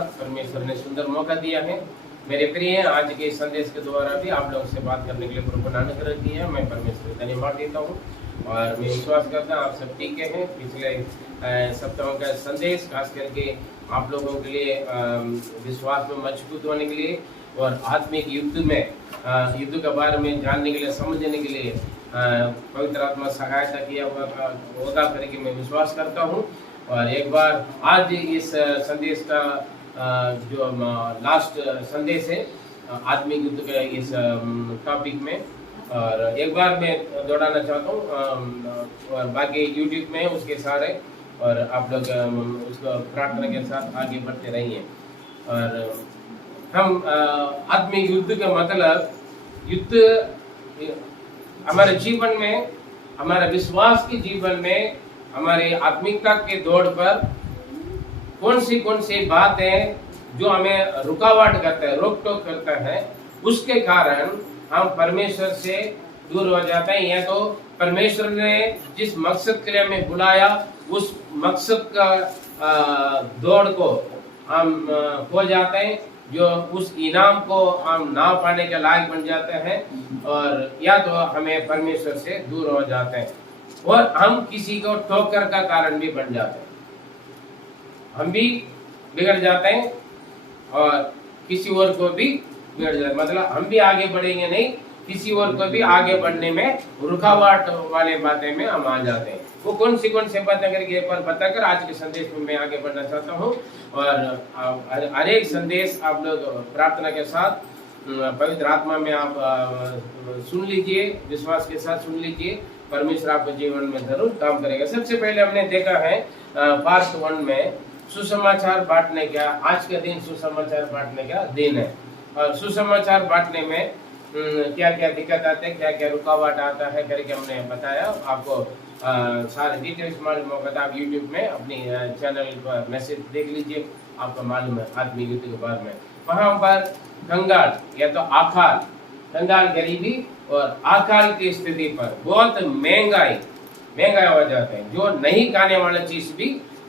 धन्यवाद, परमेश्वर ने सुंदर मौका दिया है। मेरे प्रिय, आज के संदेश के द्वारा भी आप लोगों से बात करने के लिए प्रभु ने अनुग्रह किया है। मैं परमेश्वर को धन्यवाद देता हूँ और मैं विश्वास करता हूँ आप सब ठीक है। पिछले सप्ताहों का संदेश खास करके आप लोगों के लिए विश्वास में मजबूत होने के लिए और आत्मिक युद्ध के बारे में जानने के लिए, समझने के लिए पवित्र आत्मा सहायता किया होगा करके मैं विश्वास करता हूँ। और एक बार आज इस संदेश का जो लास्ट संदेश है आत्मिक युद्ध के इस टॉपिक में, और एक बार मैं दोहराना चाहता हूँ और बाकी यूट्यूब में उसके सारे, और आप लोग उसको प्रार्थना के साथ आगे बढ़ते रहिए। और हम आत्मिक युद्ध का मतलब युद्ध हमारे जीवन में, हमारे विश्वास के जीवन में, हमारे आत्मिकता के दौड़ पर कौन सी बातें जो हमें रुकावट करता है, रोक टोक करता है, उसके कारण हम परमेश्वर से दूर हो जाते हैं। या तो परमेश्वर ने जिस मकसद के लिए हमें बुलाया उस मकसद का दौड़ को हम खो जाते हैं, जो उस इनाम को हम ना पाने के लायक बन जाते हैं, और या तो हमें परमेश्वर से दूर हो जाते हैं और हम किसी को ठोकर का कारण भी बन जाते हैं। हम भी बिगड़ जाते हैं और किसी और को भी बिगड़ जाते, मतलब हम भी आगे बढ़ेंगे नहीं, किसी और को भी आगे बढ़ने में रुकावट वाले बातें में हम आ जाते हैं। वो कौन सी बातें करके एक बार बताकर आज के संदेश में मैं आगे बढ़ना चाहता हूँ। और हर एक संदेश आप लोग प्रार्थना के साथ पवित्र आत्मा में आप सुन लीजिए, विश्वास के साथ सुन लीजिए, परमेश्वर आपके जीवन में जरूर काम करेगा। सबसे पहले हमने देखा है पार्ट 1 में सुसमाचार बांटने का, आज का दिन सुसमाचार बांटने का दिन है। और सुसमाचार बांटने में क्या क्या दिक्कत आते हैं, क्या क्या रुकावट आता है करके हमने बताया आपको। सारे डिटेल्स मालूम होगा तो आप यूट्यूब में अपनी चैनल पर मैसेज देख लीजिए, आपको मालूम है आत्मिक युद्ध के बारे में। वहाँ पर कंगाल या तो अकाल, कंगाल गरीबी और अकाल की स्थिति पर बहुत महंगाई हो जाते हैं। जो नहीं खाने वाला चीज भी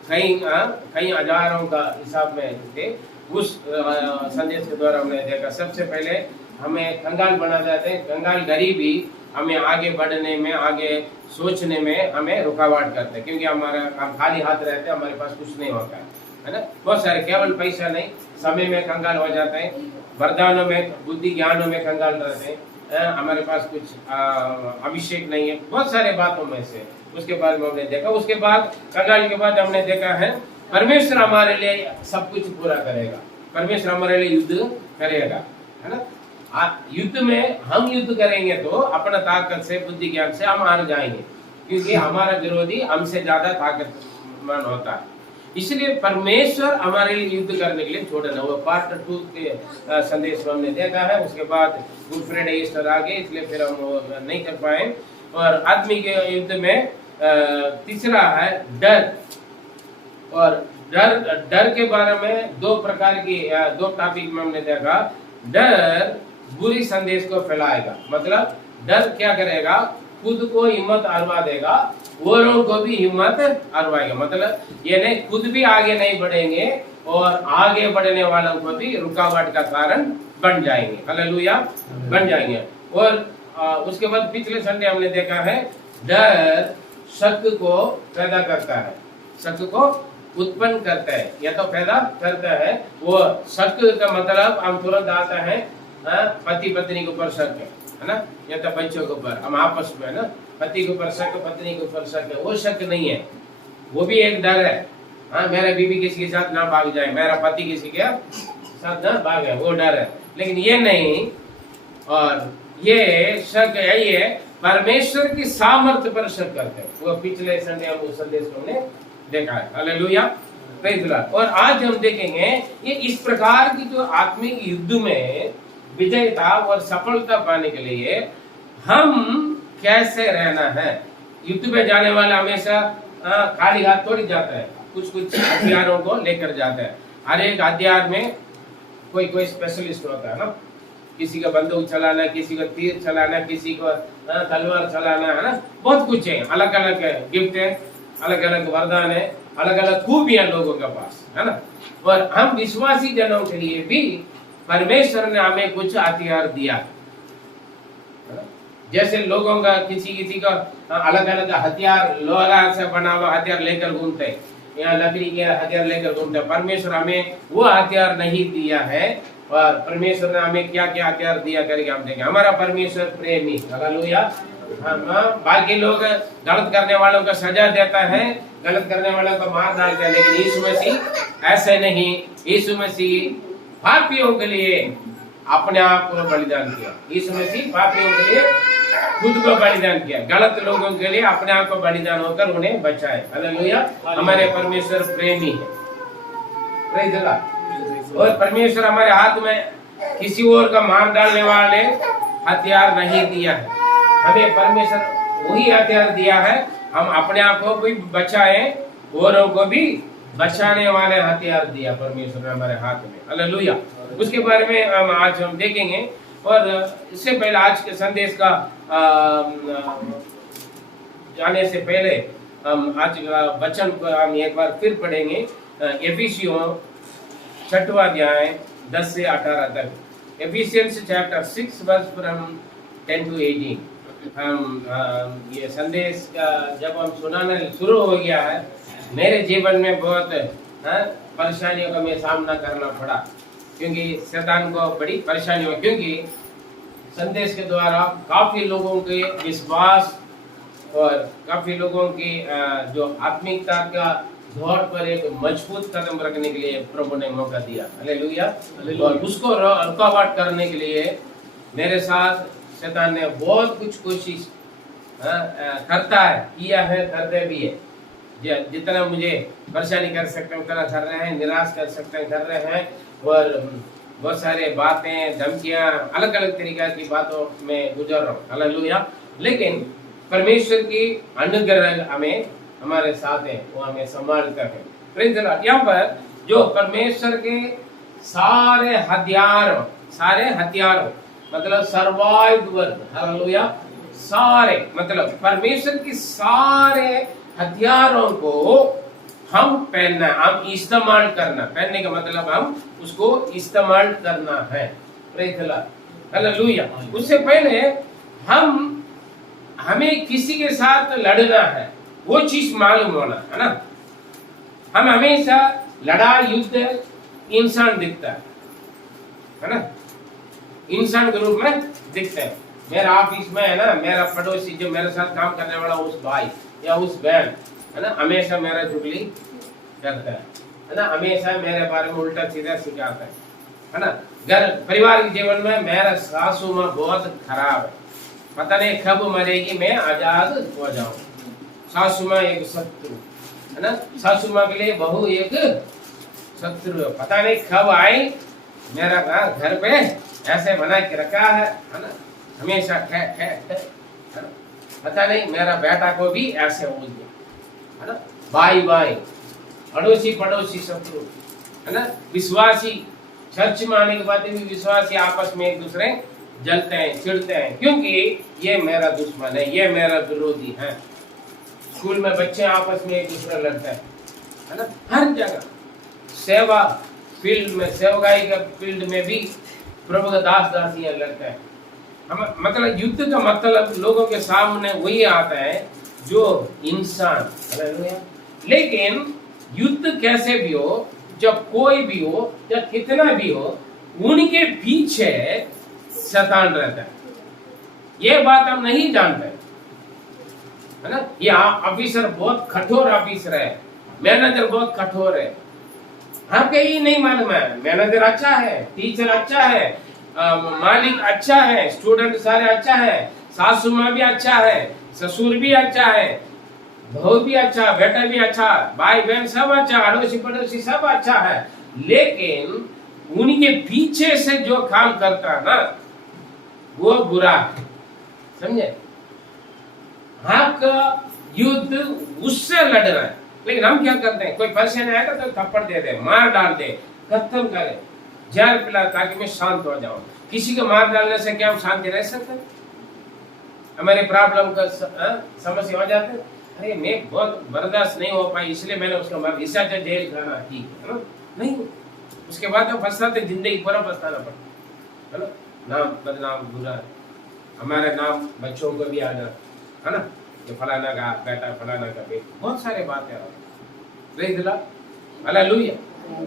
कई हजारों का हिसाब में थे। उस संदेश के द्वारा हमने देखा सबसे पहले हमें कंगाल बना जाते हैं। कंगाल गरीबी हमें आगे बढ़ने में, आगे सोचने में हमें रुकावट करते हैं, क्योंकि हम खाली हाथ रहते हैं, हमारे पास कुछ नहीं होता है ना। बहुत सारे, केवल पैसा नहीं, समय में कंगाल हो जाते हैं, वरदानों में, बुद्धि ज्ञानों में कंगाल रहते हैं, हमारे पास कुछ अभिषेक नहीं है, बहुत सारे बातों में से। उसके बाद में हमने देखा, उसके बाद कंगाल के बाद हमने देखा है परमेश्वर हमारे लिए सब कुछ पूरा करेगा, परमेश्वर हमारे लिए युद्ध करेगा, है ना। युद्ध में हम युद्ध करेंगे तो अपना ताकत से, बुद्धि ज्ञान से हम हार जाएंगे, क्योंकि हमारा विरोधी हमसे ज्यादा ताकतवान होता है। इसलिए परमेश्वर हमारे लिए युद्ध करने के लिए छोड़ना। वो पार्ट 2 के संदेश में हमने देखा है। उसके बाद गुड फ्राइडे, ईस्टर आ गए, इसलिए फिर हम वो नहीं कर पाए। और आत्मिक युद्ध में तीसरा है डर। और डर के बारे में दो टॉपिक में हमने देखा। डर बुरी संदेश को फैलाएगा, मतलब डर क्या करेगा, खुद को हिम्मत हरवा देगा, औरों को भी हिम्मत हरवाएगा। मतलब ये नहीं, खुद भी आगे नहीं बढ़ेंगे और आगे बढ़ने वालों को भी रुकावट का कारण बन जाएंगे। हालेलुया, बन जाएंगे। और उसके बाद पिछले संडे हमने देखा है डर शक को पैदा करता है, शक को उत्पन्न करता है या तो पैदा करता है। वो शक का मतलब हम तुरंत आता है पति पत्नी के ऊपर शक है ना, या तो बच्चों के ऊपर, हम आपस में, है ना, पति के ऊपर शक, पत्नी के ऊपर शक है। वो शक नहीं है, वो भी एक डर है। हाँ, मेरा बीवी किसी के साथ ना भाग जाए, मेरा पति किसी के साथ ना भागे, वो डर है। लेकिन ये नहीं, और ये शक है, ये परमेश्वर की सामर्थ्य पर शक करते हैं। वो पिछले संडे हम उस संदेश को हमने देखा है। Hallelujah, praise the Lord. और आज हम देखेंगे ये इस प्रकार की जो आत्मिक युद्ध में विजयता और सफलता पाने के लिए हम कैसे रहना है। युद्ध में जाने वाला हमेशा खाली हाथ थोड़ी जाता है, कुछ हथियारों को लेकर जाता है। हर एक हथियार में कोई स्पेशलिस्ट होता है ना, किसी का बंदूक चलाना, किसी को तीर चलाना, किसी को तलवार चलाना, है ना, बहुत कुछ है। अलग अलग गिफ्ट है, अलग अलग वरदान है, अलग अलग खूबियां लोगों के पास, है ना। और हम विश्वासी जनों के लिए भी परमेश्वर ने हमें कुछ हथियार दिया है ना? जैसे लोगों का किसी किसी का अलग अलग हथियार, लोहा से बना हुआ हथियार लेकर घूमते हैं, या लकड़ी के हथियार लेकर घूमते हैं। परमेश्वर हमें वो हथियार नहीं दिया है। और परमेश्वर ने हमें क्या क्या हथियार दिया करके हम देखें। हमारा परमेश्वर प्रेमी, हालेलुया। हम बाकी लोग गलत करने वालों को सजा देता है, गलत करने वालों को मार डालता है, लेकिन यीशु मसीह ऐसे नहीं। यीशु मसीह पापियों के लिए अपने आप को बलिदान किया। यीशु मसीह पापियों के लिए खुद को बलिदान किया, गलत लोगों के लिए अपने आप को बलिदान होकर उन्हें बचाए। हालेलुया। हमारे परमेश्वर प्रेमी है, प्रेज़ द लॉर्ड। और परमेश्वर हमारे हाथ में किसी और का मार डालने वाले हथियार नहीं दिया है। हमें परमेश्वर वही हथियार दिया है, हम अपने आप को भी बचाए, औरों को भी बचाने वाले हथियार दिया परमेश्वर ने हमारे हाथ में। हालेलुया। उसके बारे में आज हम देखेंगे। और इससे पहले आज के संदेश का जाने से पहले हम आज का वचन को हम एक बार फिर पढ़ेंगे। एफिसियों 6वां अध्याय 10 से 18 तक। Efficiency chapter 6 verse from 10 to 18। हम ये संदेश का जब हम सुनाना शुरू हो गया है, मेरे जीवन में बहुत परेशानियों का मैं सामना करना पड़ा, क्योंकि शैतान को बड़ी परेशानी हुई। क्योंकि संदेश के द्वारा काफी लोगों के विश्वास और काफी लोगों की जो आत्मिकता का दौड़ पर एक मजबूत कदम रखने के लिए प्रभु ने मौका दिया। हालेलुया। और उसको रुकावट करने के लिए मेरे साथ शैतान ने बहुत कुछ कोशिश करता है, किया है, करते भी है। जितना मुझे परेशानी कर सकते हैं उतना कर रहे हैं, निराश कर सकते हैं कर रहे हैं। और बहुत सारे बातें, धमकियां, अलग अलग तरीके की बातों में गुजर रहा हूँ। हालेलुया। लेकिन परमेश्वर की अनुग्रह हमें हमारे साथ है, वो हमें संभालता है। Praise the Lord. यहाँ पर जो परमेश्वर के सारे हथियारों मतलब सर्वायुध वर्ग, हालेलुया, सारे मतलब परमेश्वर के सारे हथियारों को हम पहनना, हम इस्तेमाल करना। पहनने का मतलब हम उसको इस्तेमाल करना है। Praise the lord. हालेलुया। उससे पहले हमें किसी के साथ लड़ना है, वो चीज मालूम होना है ना। हम हमेशा लड़ाई युद्ध इंसान दिखता है ना, इंसान के रूप में दिखता है। मेरा ऑफिस में है ना, मेरा पड़ोसी जो मेरे साथ काम करने वाला उस भाई या उस बहन है ना, हमेशा मेरा चुगली करता है ना, हमेशा मेरे बारे में उल्टा सीधा सिखाता है ना। घर परिवार के जीवन में मेरा सासू माँ बहुत खराब है, पता नहीं कब मरेगी, मैं आजाद हो जाऊं। सासू माँ एक शत्रु है ना, सासू माँ के लिए बहू एक शत्रु है, पता नहीं कब आई। मेरा घर पे ऐसे बना के रखा है ना, हमेशा है ना, पता नहीं मेरा बेटा को भी ऐसे हो गया है ना। भाई भाई, अड़ोसी पड़ोसी शत्रु है ना। विश्वासी चर्च में आने के बाद भी विश्वासी आपस में एक दूसरे जलते हैं, चिढ़ते हैं, क्योंकि ये मेरा दुश्मन है, ये मेरा विरोधी है। स्कूल में बच्चे आपस में एक दूसरे लड़ते हैं है ना। हर जगह सेवा फील्ड में, सेवकाई का फील्ड में भी प्रभु का दास दासियां लड़ते हैं। हम मतलब युद्ध का मतलब लोगों के सामने वही आता है जो इंसान। लेकिन युद्ध कैसे भी हो, जब कोई भी हो या कितना भी हो, उनके पीछे शैतान रहता है। ये बात हम नहीं जानते है ना। ये ऑफिसर बहुत कठोर ऑफिसर है, मैनेजर बहुत कठोर है, आपको ये नहीं मालूम है। मैनेजर अच्छा है, टीचर अच्छा है, मालिक अच्छा है, स्टूडेंट सारे अच्छा है, सासू माँ भी अच्छा है, ससुर भी अच्छा है, बहू भी अच्छा, बेटा भी अच्छा, भाई बहन सब अच्छा, अड़ोसी पड़ोसी सब अच्छा है। लेकिन उनके पीछे से जो काम करता है ना, वो बुरा है, समझे। आपका युद्ध उससे लड़ रहा है, लेकिन हम क्या करते हैं, कोई परेशानी आएगा तो थप्पड़ दे दे, मार डाल दे, खत्म करे, जहर पिला ताकि मैं शांत हो जाऊं। किसी को मार डालने से क्या हम शांति रह सकते हैं? हमारे प्रॉब्लम का समस्या हो जाते हैं। अरे मैं बहुत बर्दाश्त नहीं हो पाई इसलिए मैंने उसका मार हिस्सा जेल खाना ठीक है ना, नहीं उसके बाद तो पछताते, जिंदगी पूरा पछताना पड़ता है ना, नाम बदनाम बुरा, हमारे नाम बच्चों को भी आ जाता है ना, ये फलाना का बेटा फलाना का बेटा, बहुत सारे बातें आ हालेलुया।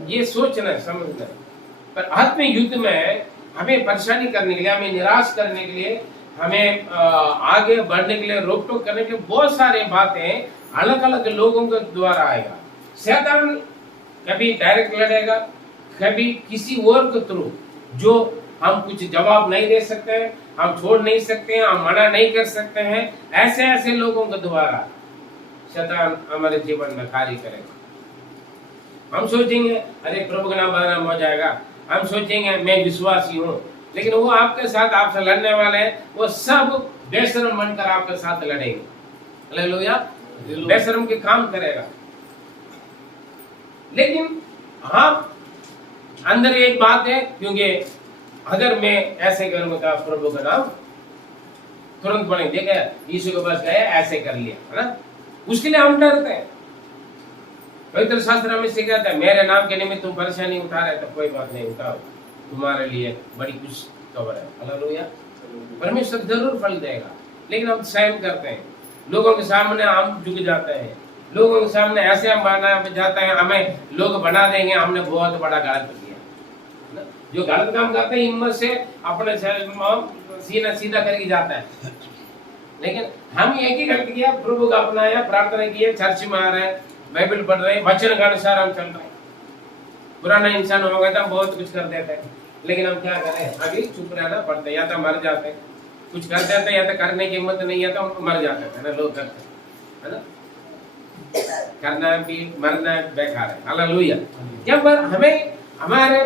ये सोचना समझना, पर आत्मिक युद्ध में हमें परेशानी करने के लिए, हमें निराश करने के लिए, हमें आगे बढ़ने के लिए, रोक टोक करने के लिए बहुत सारे बातें अलग अलग लोगों के द्वारा आएगा। शैतान कभी डायरेक्ट लड़ेगा, कभी किसी और के थ्रू, जो हम कुछ जवाब नहीं दे सकते हैं, हम छोड़ नहीं सकते हैं, हम मना नहीं कर सकते हैं, ऐसे ऐसे लोगों के द्वारा शैतान हमारे जीवन में कार्य करेगा। हम सोचेंगे अरे प्रभु का नाम बदनाम हो जाएगा, हम सोचेंगे मैं विश्वासी हूँ, लेकिन वो आपके साथ आपसे लड़ने वाले हैं, वो सब बेशर्म बनकर आपके साथ लड़ेंगे। हालेलुया, बेशर्म के काम करेगा। लेकिन हाँ, अंदर एक बात है, क्योंकि अगर मैं ऐसे करूंगा प्रभु का नाम तुरंत बने, देखा यीशु के पास गए ऐसे कर लिया है ना, उसके लिए हम डरते हैं। पवित्र शास्त्र में सिखाता है मेरे नाम के निमित्त तुम परेशानी उठा रहे तो कोई बात नहीं, उठाओ, तुम्हारे लिए बड़ी कुछ खबर है। हालेलुया, परमेश्वर जरूर फल देगा। लेकिन हम सहन करते हैं, लोगों के सामने हम झुक जाते हैं, लोगों के सामने ऐसे हम बना जाते हैं, हमें लोग बना देंगे हमने बहुत बड़ा गलत किया। जो गलत काम करते हैं हिम्मत से अपने सीना सीधा करके जाता है, लेकिन हम एक ही गलत किया, प्रभु का अपनाया, प्रार्थना किए, चर्च में आ रहे हैं, बाइबल पढ़ रहे हैं, वचन के अनुसार हम चल रहे हैं। पुराना इंसान हो गया था, बहुत कुछ कर देते हैं, लेकिन हम क्या करें, अभी चुप रहना पड़ता है, या तो मर जाते हैं, कुछ कर देते हैं, या तो करने की हिम्मत नहीं है तो मर जाते हैं ना, लोग करते हैं ना, करना भी मरना बेकार है। हालेलुया। जब हमें हमारे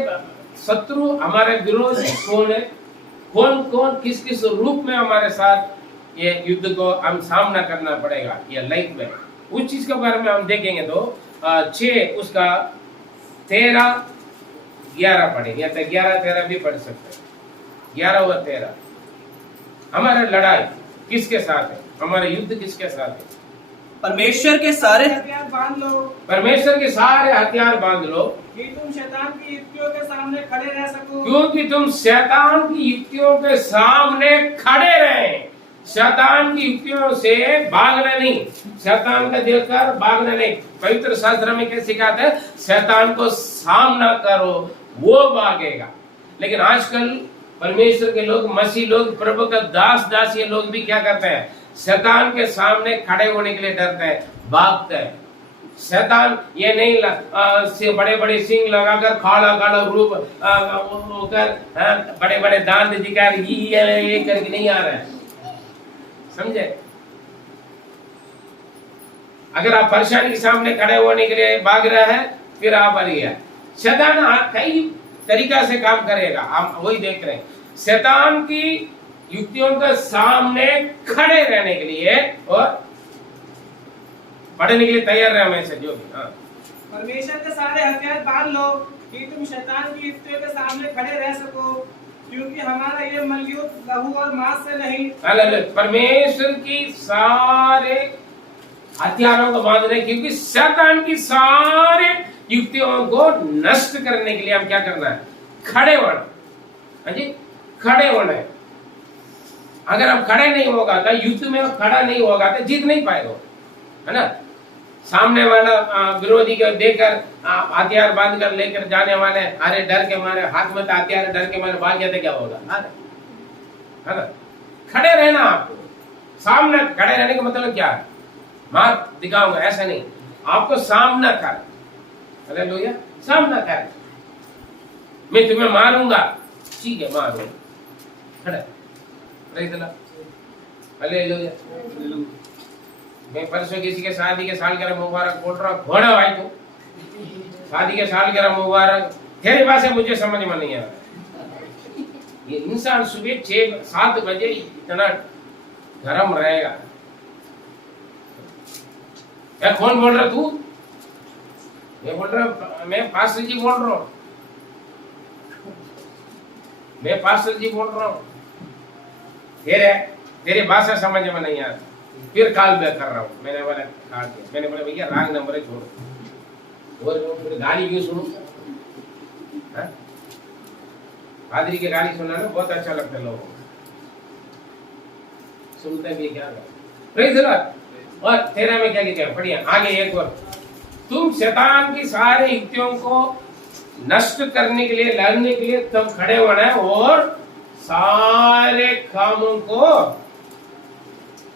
शत्रु, हमारे विरोधी कौन है, कौन कौन किस किस रूप में हमारे साथ ये युद्ध को हम सामना करना पड़ेगा ये लाइफ में, उस चीज के बारे में हम देखेंगे। तो 6 उसका 13-11 पढ़ेंगे, या तो 11-13 भी पढ़ सकते हैं। 11 और 13 हमारा लड़ाई किसके साथ है, हमारा युद्ध किसके साथ है? परमेश्वर के सारे हथियार बांध लो, परमेश्वर के सारे हथियार बांध लो, कि तुम शैतान की युक्तियों के सामने खड़े रह सको। क्योंकि तुम शैतान की युक्तियों के सामने खड़े रहे। शैतान की युक्तियों से भागना नहीं, शैतान का देखकर भागना नहीं। पवित्र शास्त्र में क्या सिखाते हैं? शैतान को सामना करो, वो भागेगा। लेकिन आजकल परमेश्वर के लोग, मसीह लोग, प्रभु का दास दासी लोग भी क्या करते हैं? शैतान के सामने खड़े होने के लिए डरते हैं, भागते हैं। शैतान ये नहीं बड़े बड़े सिंह लगाकर, खाड़ा खाड़ा रूप होकर, बड़े बड़े दांत दिखाकर ये करके नहीं आ रहा है, समझे? अगर आप परेशानी के सामने खड़े होने के लिए भाग रहे हैं, फिर आप आ रही है। शैतान कई तरीका से काम करेगा, हम वही देख रहे हैं। शैतान की युक्तियों के सामने खड़े रहने के लिए और पढ़ने के लिए तैयार रहे हमेशा, जो भी। हाँ, परमेश्वर के सारे हथियार बांध लो, कि तुम शैतान की युक्तियों के सामने खड़े रह सको, क्योंकि हमारा ये मलयुद्ध लहू और मांस से नहीं। परमेश्वर की सारे हथियारों को बांधने, क्योंकि शैतान की सारे युक्तियों को नष्ट करने के लिए हम क्या करना है? खड़े होना। हाँ जी, खड़े होना है। अगर हम खड़े नहीं होगा तो युद्ध में खड़ा नहीं होगा तो जीत नहीं पाएगा, है ना? सामने वाला विरोधी को देखकर हथियार बांध कर लेकर जाने वाले, अरे डर के मारे हाथ में हथियार, डर के मारे भाग गया तो क्या होगा? है ना? खड़े रहना। आपको सामने खड़े रहने का मतलब क्या है? मार दिखाऊंगा ऐसा नहीं, आपको सामना कर। हालेलुया, सामना कर। मैं तुम्हें मारूंगा, ठीक है, मारूंगा, खड़े। हालेलुया। मैं परसों किसी के शादी के सालगिरह मुबारक बोल रहा हूँ, घोड़ा भाई तो शादी के सालगिरह मुबारक, तेरी भाषा मुझे समझ में नहीं आ रहा। ये इंसान सुबह 6-7 बजे इतना गरम रहेगा। क्या कौन बोल रहा तू? मैं बोल रहा, मैं पास्टर जी बोल रहा हूँ, मैं पास्टर जी बोल रहा हूँ। तेरे भाषा समझ में नहीं आ रहा। फिर कॉल बैक कर रहा हूँ, मैंने बोला काट दिया। मैंने बोला भैया रॉन्ग नंबर है, छोड़ो। और फिर गाली क्यों सुनूं? हाँ? पादरी की गाली सुनना ना बहुत अच्छा लगता है लोगों को, सुनते भी क्या कर। Praise the Lord. और 13 में क्या लिखा है, पढ़िए आगे एक और। तुम शैतान की सारे युक्तियों को नष्ट करने के लिए, लड़ने के लिए तुम खड़े होना है और सारे कामों को,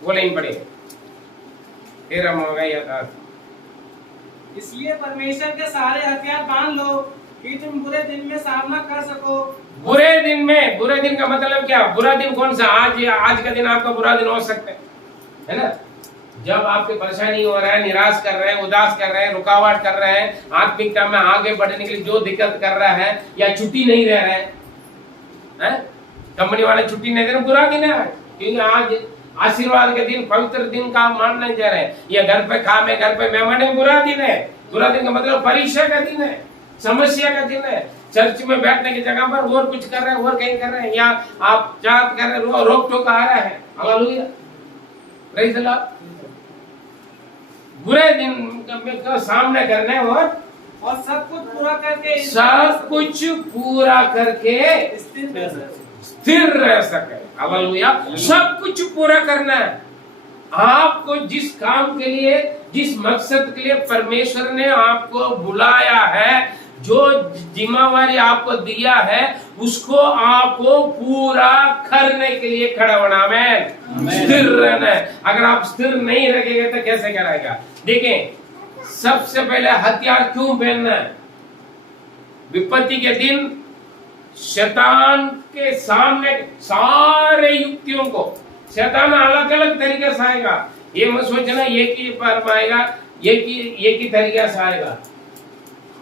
वो नहीं पढ़े 13 में होगा या। इसलिए परमेश्वर के सारे हथियार बांध लो कि तुम बुरे दिन में सामना कर सको। बुरे दिन में, बुरे दिन का मतलब क्या? बुरा दिन कौन सा? आज का दिन आपका बुरा दिन हो सकता है ना? जब आपकी परेशानी हो रहा है, निराश कर रहे हैं, उदास कर रहे हैं, रुकावट कर रहे हैं, आत्मिकता में आगे बढ़ने के लिए जो दिक्कत कर रहा है, या छुट्टी नहीं रह रहे हैं, कंपनी वाले छुट्टी नहीं दे रहे, बुरा दिन है। क्योंकि आज आशीर्वाद के दिन, पवित्र दिन का मानने जा रहे हैं, या घर पे काम है, घर पे मेहमान है, बुरा दिन है। बुरा दिन का मतलब परीक्षा का दिन है, समस्या का दिन है। चर्च में बैठने की जगह पर और कुछ कर रहे हैं, और कहीं कर रहे हैं, या आप जात कर रहे हैं, रोक टोक आ रहा है। Hallelujah, praise the Lord. बुरे दिन का सामना करने और सब कुछ पूरा करके, सब कुछ पूरा करके स्थिर रह सके। हालेलुया, सब कुछ पूरा करना है। आपको जिस काम के लिए, जिस मकसद के लिए परमेश्वर ने आपको बुलाया है, जो जिम्मेवारी आपको दिया है, उसको आपको पूरा करने के लिए खड़ा होना है, स्थिर रहना है। अगर आप स्थिर नहीं रखेंगे तो कैसे कराएगा? देखें, सबसे पहले हथियार क्यों पहनना है? विपत्ति के दिन शैतान के सामने सारे युक्तियों को, शैतान अलग अलग तरीके से आएगा। ये मत सोचना एक ही पर आएगा, एक ही तरीके से आएगा।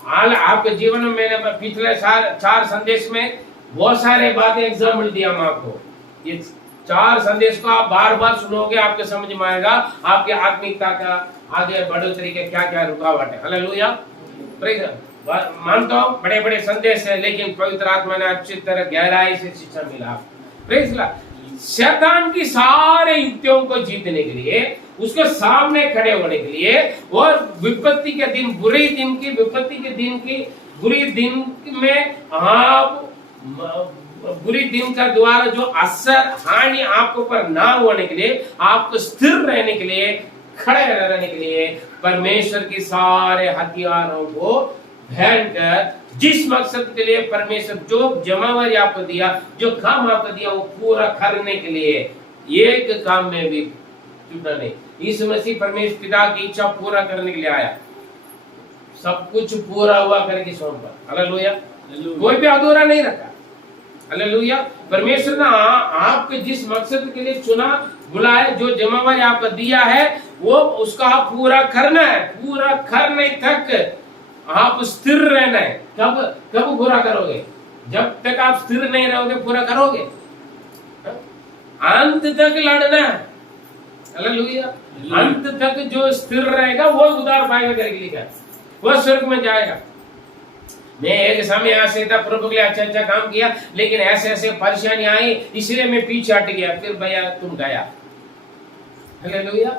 आपके जीवन में मैंने पिछले 4 संदेश में बहुत सारे बातें एग्जाम्पल दिया मैं आपको। ये 4 संदेश को आप बार बार सुनोगे, आपके समझ में आएगा आपके आत्मिकता का आगे बढ़ोतरी के क्या क्या रुकावट है। Hallelujah, praise. मानता हूं बड़े बड़े संदेश है, लेकिन पवित्र आत्मा ने अच्छी तरह गहराई से शिक्षा मिला। Praise Lord. शैतान की सारे युक्तियों को जीतने के लिए, उसके सामने खड़े होने के लिए, और विपत्ति के दिन, बुरे दिन की, विपत्ति के दिन की, बुरी दिन में आप बुरी दिन का द्वारा जो असर, हानि आपके ऊपर ना होने के लिए, आपको स्थिर रहने के लिए, खड़े रहने के लिए परमेश्वर की सारे हथियारों को पहन कर, जिस मकसद के लिए परमेश्वर जो जिम्मेवारी आपको दिया, जो काम आपको दिया, वो पूरा करने के लिए एक काम में भी छूटा नहीं। यीशु मसीह परमेश्वर पिता की इच्छा पूरा करने के लिए आया, सब कुछ पूरा हुआ करके सौंपा। हालेलुया, कोई भी अधूरा नहीं रखा। हालेलुया, परमेश्वर ने आपके जिस मकसद के लिए चुना, बुलाया, जो जिम्मेवारी आपको दिया है, वो उसका आप पूरा करना है। पूरा करने तक आप स्थिर रहना है। कब पूरा करोगे? जब तक आप स्थिर नहीं रहोगे पूरा करोगे? अंत तक लड़ना है। हालेलुया, अंत तक जो स्थिर रहेगा वो उद्धार पाएगा करके लिखा है, वो स्वर्ग में जाएगा। मैं एक समय ऐसे था, प्रभु के लिए अच्छा काम किया, लेकिन ऐसे परेशानी आई, इसलिए मैं पीछे हट गया। फिर भैया तुम गया। हालेलुया,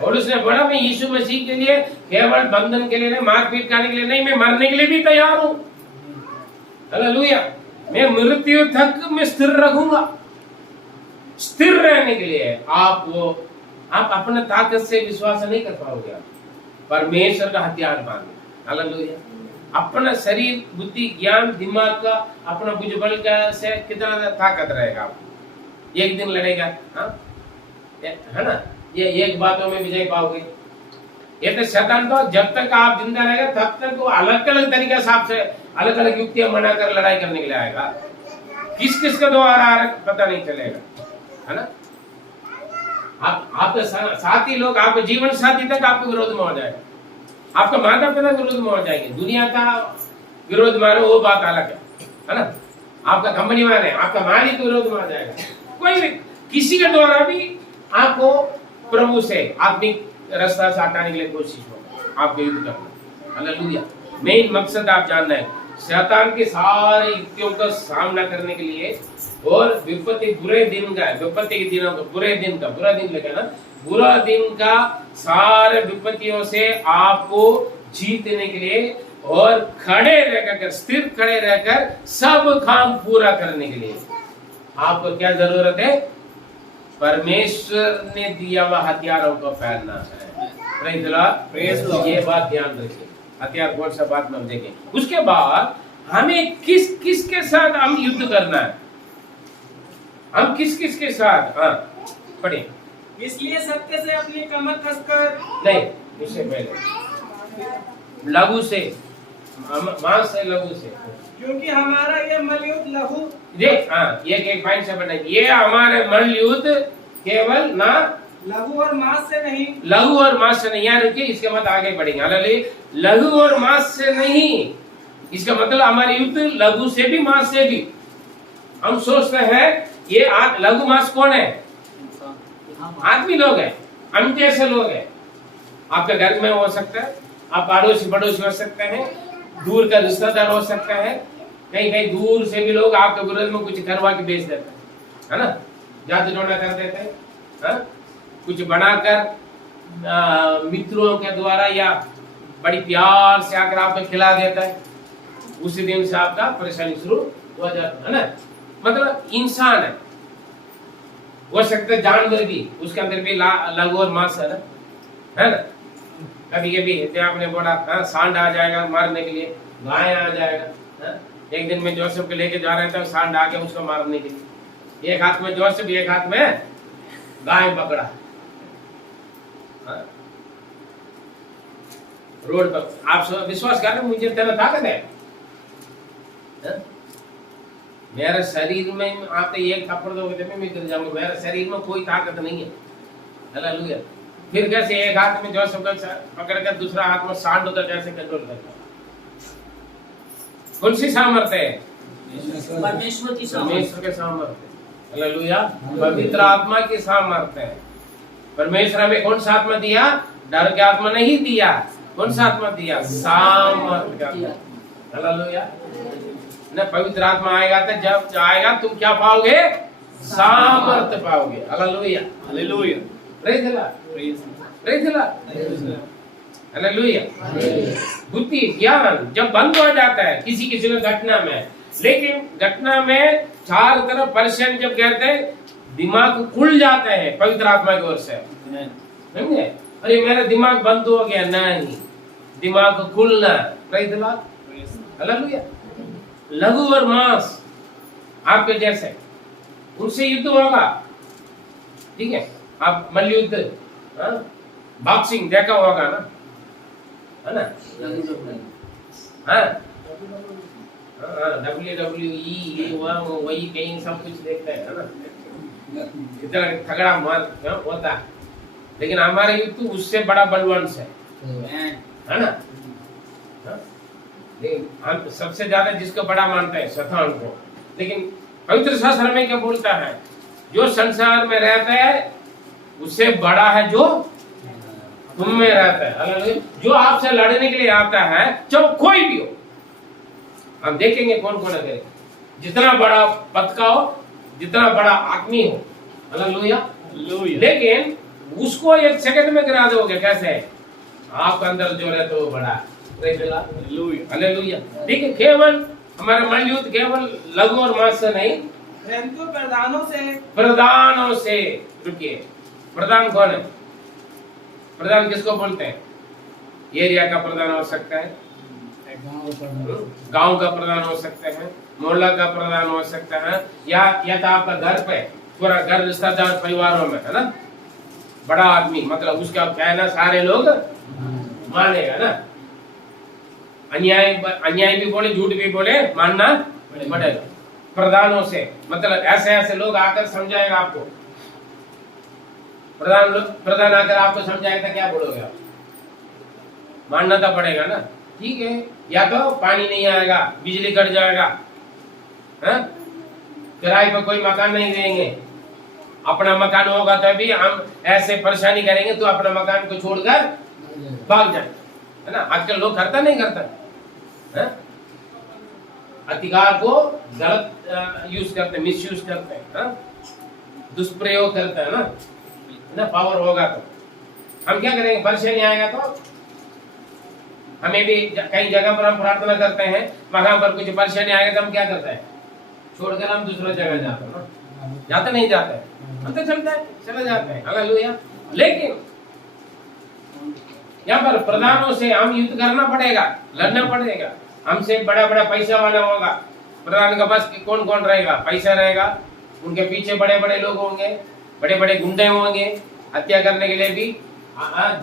और उसने बोला मैं यीशु मसीह के लिए, केवल बंधन के लिए नहीं, मारपीट करने के लिए नहीं, मैं मरने के लिए भी तैयार हूं। हालेलुया, मैं मृत्यु तक मैं स्थिर रखूंगा। स्थिर रहने के लिए आप अपने ताकत से विश्वास नहीं कर पाओगे। परमेश्वर का हथियार बांधो। हालेलुया, अपना शरीर, बुद्धि, ज्ञान, दिमाग का, अपना भुजबल का से कितना ताकत रहेगा? आप एक दिन लड़ेगा, हाँ है ना? ये एक बातों में विजय पाओगे। ये तो शैतान तो जब तक आप जिंदा रहेगा तब तक वो अलग अलग तरीके से आपसे अलग अलग युक्तियां बनाकर लड़ाई करने के लिए आएगा। किस किस का द्वारा आ रहा पता नहीं चलेगा, है ना? आपके साथी लोग, आपके जीवन साथी तक आपके विरोध में हो जाएगा, आपका माता पिता विरोध में हो जाएंगे, दुनिया का विरोध में, वो बात अलग है ना? आपका कंपनी वाले, आपका मालिक विरोध में आ जाएगा। कोई भी किसी के द्वारा भी आपको प्रभु से आत्मिक रास्ता से हटाने के लिए कोशिश हो, आपको युद्ध करना। हालेलुया, मेन मकसद आप जानना है, शैतान के सारे युक्तियों का सामना करने के लिए, और विपत्ति बुरे दिन का, विपत्ति के दिनों का, बुरे दिन का, बुरा दिन लगा ना, बुरा दिन का सारे विपत्तियों से आपको जीतने के लिए और खड़े रहकर, स्थिर खड़े रहकर सब काम पूरा करने के लिए आपको क्या जरूरत है? परमेश्वर ने दिया हुआ हथियारों को पहनना है। Praise the Lord. ये बात ध्यान रखिए, हथियार कौन सा बात में हम देखें। उसके बाद हमें किसके साथ हम युद्ध करना है? हम किसके साथ? हाँ पढ़े। इसलिए सत्य से अपनी कमर कसकर, नहीं, उससे पहले लघु से, मांस से, लघु से, क्योंकि हमारा ये मलयुद्ध लहू, देख, हाँ ये एक पॉइंट से बढ़ना, ये हमारे मल्लयुद्ध केवल ना लहू और मांस से नहीं, लघु और मांस से नहीं। यहाँ रुकिए, इसके बाद आगे बढ़ेंगे। हालांकि लघु और मांस से नहीं, इसका मतलब हमारे युद्ध लघु से भी मांस से भी। हम सोचते हैं ये लघु मांस कौन है? आदमी लोग हैं, हम जैसे लोग हैं। आपके घर में हो सकता है, आप पड़ोसी हो सकते हैं, दूर का रिश्तेदार हो सकता है, कहीं दूर से भी लोग आपके विरोध में कुछ करवा के बेच देते हैं, है ना, जादू टोना कर देते हैं, हाँ? कुछ बनाकर मित्रों के द्वारा या बड़ी प्यार से आकर आपको खिला देता है। उसी दिन से आपका परेशानी शुरू हो जाता है ना। मतलब इंसान है, हो सकता है जानवर भी, उसके अंदर भी लघु और मांस है ना। कभी कभी आपने बोला हाँ, सांड आ जाएगा मारने के लिए, गाय आ जाएगा, हाँ? एक दिन में जोसेफ को लेके जा रहे थे, सांड आ गया उसको मारने के लिए। एक हाथ में जोसेफ, एक हाथ में गाय पकड़ा, हाँ? रोड पर। आप विश्वास कर रहे मुझे तेरा ताकत है? मेरे शरीर में आप एक थप्पड़ दोगे तो मैं गिर जाऊंगा। मेरे शरीर में कोई ताकत नहीं है। हालेलुया। फिर कैसे एक हाथ में जोसेफ को पकड़ कर दूसरा हाथ में सांड होकर कैसे कंट्रोल करता? कौन सी सामर्थ्य है? परमेश्वर की परमेश्वर के सामर्थ्य। हालेलुया। पवित्र आत्मा की सामर्थ्य है। परमेश्वर हमें कौन सा आत्मा दिया? डर के आत्मा नहीं दिया। कौन सा आत्मा दिया? सामर्थ्य का। हालेलुया। न पवित्र आत्मा आएगा तो जब आएगा तुम क्या पाओगे? सामर्थ्य पाओगे। Hallelujah. Hallelujah. Praise the Lord. Praise the lord. Hallelujah. बुद्धि ज्ञान जब बंद हो जाता है किसी घटना में, लेकिन घटना में चारों तरफ परेशान जब कहते हैं, दिमाग खुल जाता है पवित्र आत्मा की ओर से। समझे? अरे मेरा दिमाग बंद हो गया, नहीं, दिमाग खुलना। Praise the lord. हालेलुया। लघु और मांस आपके जैसे, उनसे युद्ध होगा, ठीक है। आप मल्लयुद्ध, बॉक्सिंग देखा होगा ना, है ना? WWE ये वही कहीं सब कुछ देखते हैं, है ना? इतना तगड़ा मार होता है, लेकिन हमारे युद्ध उससे बड़ा बलवान है ना? हम सबसे ज्यादा जिसको बड़ा मानते हैं शैतान को, लेकिन पवित्र शास्त्र में क्या बोलता है? जो संसार में रहता है उससे बड़ा है जो तुम में रहता है। हालेलुया। जो आपसे लड़ने के लिए आता है, चाहे कोई भी हो, हम देखेंगे कौन कौन है, जितना बड़ा पद का हो, जितना बड़ा आदमी हो। हालेलुया। लेकिन उसको एक सेकंड में गिरा दोगे। कैसे? आपके अंदर जो रहता है वो बड़ा है। हालेलुया। देखिए, केवल हमारा मल्लयुद्ध केवल लघु और मांस से नहीं, परंतु प्रधानों से। रुकिए, प्रधान कौन है? प्रधान किसको बोलते हैं? एरिया का प्रधान हो सकता है, गांव का प्रधान हो सकता है, मोहल्ला का प्रधान हो सकता है, या तो आपका घर पे पूरा घर रिश्तेदार परिवारों में, है ना? बड़ा आदमी, मतलब उसका कहना सारे लोग मानेगा ना। अन्याय भी बोले, झूठ भी बोले, मानना पड़ेगा। प्रधानों से मतलब ऐसे लोग आकर समझाएगा आपको। प्रधान आकर आपको समझाएगा तो क्या बोलोगे आप? मानना तो पड़ेगा ना। ठीक है, या तो पानी नहीं आएगा, बिजली कट जाएगा, किराए पर कोई मकान नहीं देंगे, अपना मकान होगा तो भी हम ऐसे परेशानी करेंगे तो अपना मकान को छोड़कर भाग जाए, है ना? आजकल लोग करता नहीं करता, अधिकार को गलत यूज करते, मिसयूज करते हैं, दुष्प्रयोग करते हैं ना। ना पावर होगा तो हम क्या करेंगे, परेशानी आएगा तो हमें भी कई जगह पर हम प्रार्थना करते हैं, वहां पर कुछ परेशानी आएगा तो हम क्या करते हैं, छोड़कर हम दूसरा जगह जाते हैं ना, जाते नहीं जाते हैं, हम तो चलते हैं, चले जाते हैं, हालेलुया। लेकिन यहाँ पर प्रधानों से हम युद्ध करना पड़ेगा, लड़ना पड़ेगा। हमसे बड़ा बड़ा पैसा वाला होगा, प्रधान का पास कौन कौन रहेगा, पैसा रहेगा, उनके पीछे बड़े बड़े लोग होंगे, बड़े बड़े गुंडे होंगे, हत्या करने के लिए भी,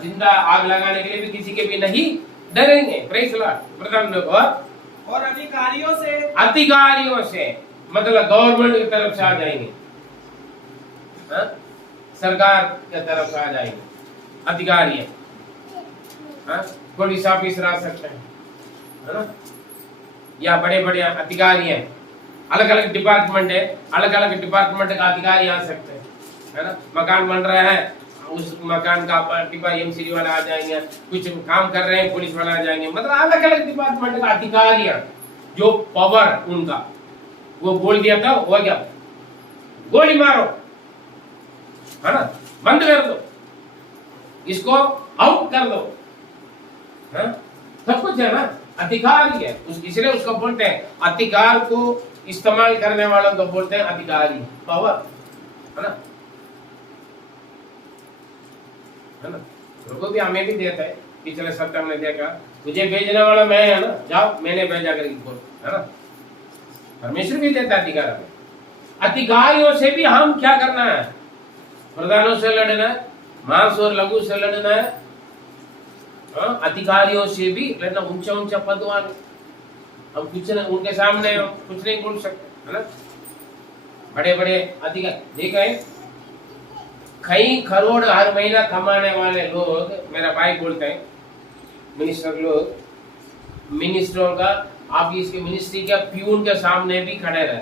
जिंदा आग लगाने के लिए भी किसी के भी नहीं डरेंगे। Praise Lord. प्रधान लोग और अधिकारियों से मतलब गवर्नमेंट की तरफ से आ जाएंगे, सरकार की तरफ से आ जाएंगे अधिकारी, पुलिस ऑफिसर आ सकते हैं, है ना, या बड़े बड़े अधिकारी हैं, अलग अलग डिपार्टमेंट है, अलग अलग डिपार्टमेंट का अधिकारी आ सकते हैं, है ना। मकान बन रहा है, उस मकान का एमसीडी वाला आ जाएंगे, कुछ काम कर रहे हैं पुलिस वाला आ जाएंगे, मतलब अलग अलग डिपार्टमेंट का अधिकारी जो पावर उनका, वो बोल दिया था वो क्या, गोली मारो, है ना, बंद कर दो, इसको आउट कर दो, सब कुछ है ना, अधिकारी है, इसलिए उसको बोलते हैं, अधिकार को इस्तेमाल करने वालों को बोलते हैं अधिकारी, पावर, है ना, है ना। प्रभु भी हमें भी देता है, पिछले सप्ताह में देखा, तुझे भेजने वाला मैं है ना, जाओ मैंने भेजा करके बोल, है ना, परमेश्वर भी देता है अधिकार हमें। अधिकारियों से भी हम क्या करना है, प्रधानों से लड़ना है, मांस और लघु से लड़ना है, अधिकारियों से भी लड़ना, ऊंचा ऊंचा पद वाले, हम कुछ नहीं, उनके सामने हम कुछ नहीं बोल सकते, है ना, बड़े बड़े अधिकारी देखा है, कई करोड़ हर महीना कमाने वाले लोग, मेरा भाई बोलते हैं, मिनिस्टर लोग, मिनिस्टरों का ऑफिस के मिनिस्ट्री के प्यून के सामने भी खड़े रहते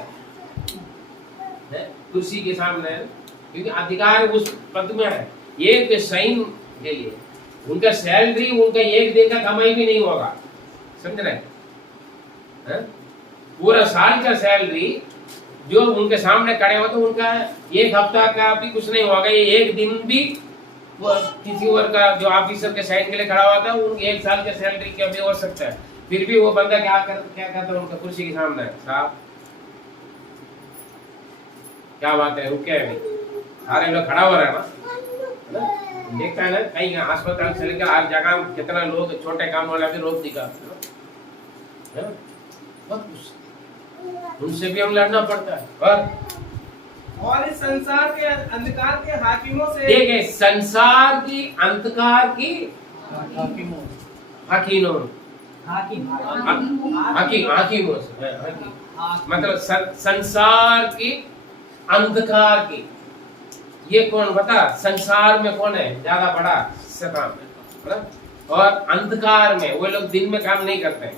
हैं, कुर्सी के सामने, क्योंकि अधिकार उस पद में है। एक साइन के लिए उनका सैलरी, उनका एक दिन का कमाई भी नहीं होगा, समझ रहे हैं, पूरा साल का सैलरी जो उनके सामने खड़े हो, तो उनका एक हफ्ता का भी कुछ नहीं होगा, ये एक दिन भी वो किसी और का जो ऑफिसर के साइन के लिए खड़ा हुआ था, उनके एक साल के सैलरी क्या भी हो सकता है, फिर भी वो बंदा क्या करता है उनका कुर्सी के सामने, साहब क्या बात है, रुके अभी, सारे लोग खड़ा हो रहे हैं ना, देखता है ना, कहीं अस्पताल से लेकर हर जगह कितना लोग छोटे काम वाला भी रोक दिखा, उनसे भी हम लड़ना पड़ता है। और इस संसार के अंधकार के हाकिमों से, देखिए संसार की अंधकार की हाकिमों से, मतलब संसार की अंधकार की, ये कौन बता, संसार में कौन है ज्यादा बड़ा, शैतान है, और अंधकार में वो लोग दिन में काम नहीं करते हैं,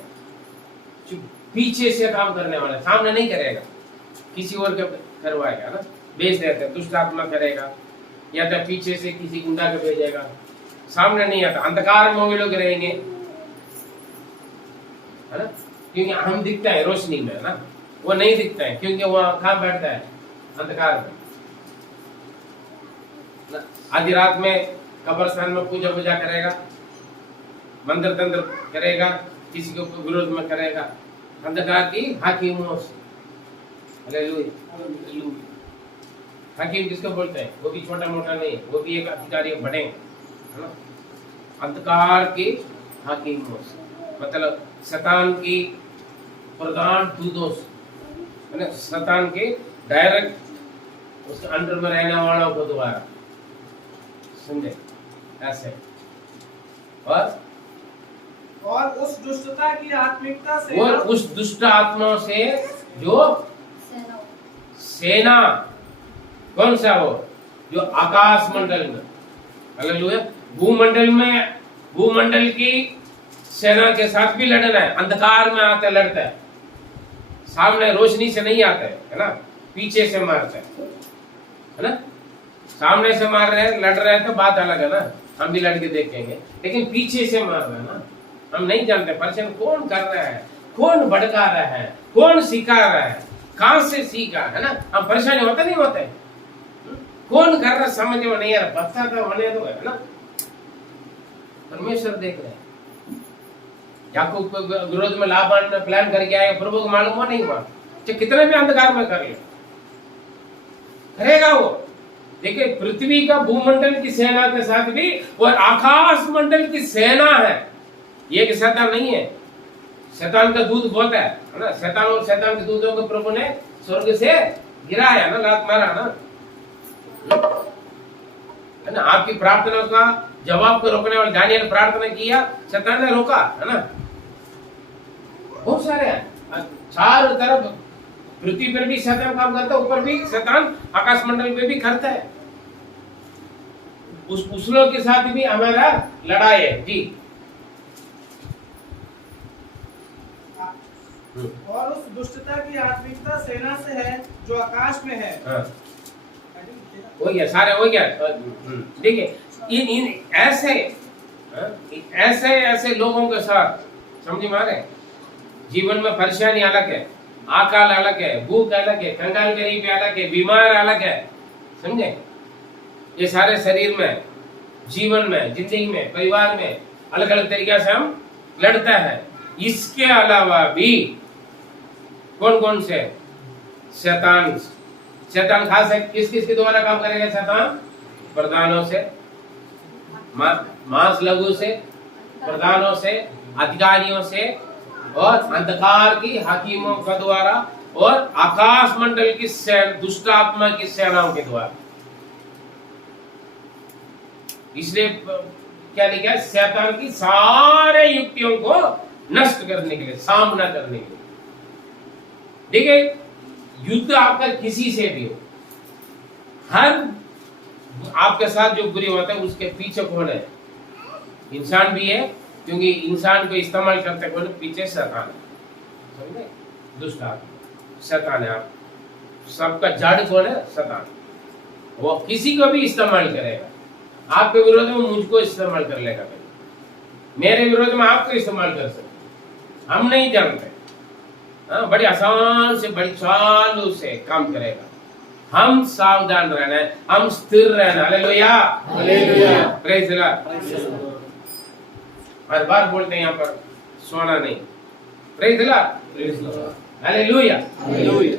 पीछे से काम करने वाला, सामने नहीं करेगा, किसी और के करवाएगा ना, भेज देते हैं, दुष्ट आत्मा करेगा, या तो पीछे से किसी गुंडा को भेजेगा, सामने नहीं आता, अंधकार में वो लोग रहेंगे, है ना, क्योंकि हम दिखते हैं रोशनी में ना, वो नहीं दिखते हैं, क्योंकि वो कहाँ बैठता है, अंधकार में। आधी रात में कब्रिस्तान में पूजा करेगा, मंदिर तंत्र करेगा, किसी के विरोध में करेगा, अंधकार की हाकिमों से। हालेलुया। हाकिम किसको बोलते हैं, वो भी छोटा मोटा नहीं, वो भी एक अधिकारी बड़े, है ना, अंधकार के हाकिमों से, मतलब शैतान की प्रधान दूतों से, है ना, शैतान के डायरेक्ट उसके अंडर में रहने वालों को द्वारा, समझे ऐसे, और उस दुष्टता की आत्मिकता से, और उस दुष्ट आत्माओं से जो सेना, कौन सा वो, जो आकाश मंडल में, हालेलुया, भूमंडल की सेना के साथ भी लड़ना है, अंधकार में आते लड़ता है, सामने रोशनी से नहीं आता है ना, पीछे से मारता है ना, सामने से मार रहे हैं, लड़ रहे हैं तो बात अलग है ना, हम भी लड़के देखेंगे, लेकिन पीछे से मार रहे हैं ना, हम नहीं जानते परेशान कौन कर रहा है, कौन भड़का रहा है, कौन सिखा रहा है, कहां से सीखा, है ना, हम परेशानी होते नहीं होते, कौन कर रहा समझ में नहीं आ रहा, बच्चा तो होने दो, है ना। परमेश्वर देख रहे हैं। याकूब को विरोध में लाबान ने प्लान करके आया, प्रभु को मालूम हुआ नहीं हुआ, चाहे कितने भी अंधकार में कर ले, करेगा वो। देखिए पृथ्वी का भूमंडल की सेना के साथ भी और आकाश मंडल की सेना है, ये कि शैतान नहीं है। शैतान का दूध बहुत है ना, शैतान और शैतान के दूधों को प्रभु ने स्वर्ग से गिराया ना, लात मारा ना, है ना। आपकी प्रार्थना का जवाब को रोकने वाले दानियल प्रार्थना किया, शैतान ने रोका, है ना। बहुत सारे हैं, चारों तरफ पृथ्वी पर भी शैतान काम करता है, ऊपर भी शैतान आकाश मंडल पे भी करता है। उस लोग के साथ भी हमारा लड़ाई है जी। और उस दुष्टता की आत्मिकता सेना से है जो आकाश में है। हाँ। हो गया, सारे हो गया। देखिए इन ऐसे ऐसे ऐसे लोगों के साथ समझ में आ रहे, जीवन में परेशानी अलग है, अकाल अलग है, भूख अलग है, कंगाल गरीबी अलग है, बीमार अलग है, समझे। ये सारे शरीर में, जीवन में, जिंदगी में, परिवार में अलग अलग तरीके से हम लड़ते हैं। इसके अलावा भी कौन कौन से शैतान खास है, किस किस के द्वारा काम करेगा शैतान? प्रधानों से, मांस लघु से, प्रधानों से, अधिकारियों से, और अंधकार की हकीमों का द्वारा, और आकाश मंडल की दुष्ट आत्मा की सेनाओं के द्वारा। इसलिए क्या लिखा है? शैतान की सारे युक्तियों को नष्ट करने के लिए, सामना करने के लिए। देखिए युद्ध आपका किसी से भी हो, हर आपके साथ जो बुरी होता है उसके पीछे कौन है? इंसान भी है, क्योंकि इंसान को इस्तेमाल करते कौन? पीछे शैतान है, समझे? दुष्ट आत्मा शैतान है। आप सबका जड़ कौन है? शैतान। वो किसी को भी इस्तेमाल करेगा, आपके विरोध में मुझको इस्तेमाल कर लेगा, मेरे विरोध में आपको इस्तेमाल कर सकते, हम नहीं जानते। बड़ी आसान से, बड़ी चालू से काम करेगा। हम सावधान रहना है, हम स्थिर रहना। Hallelujah, hallelujah, praise the lord. हर बार बोलते हैं यहाँ पर, सोना नहीं। Praise the lord, hallelujah, hallelujah.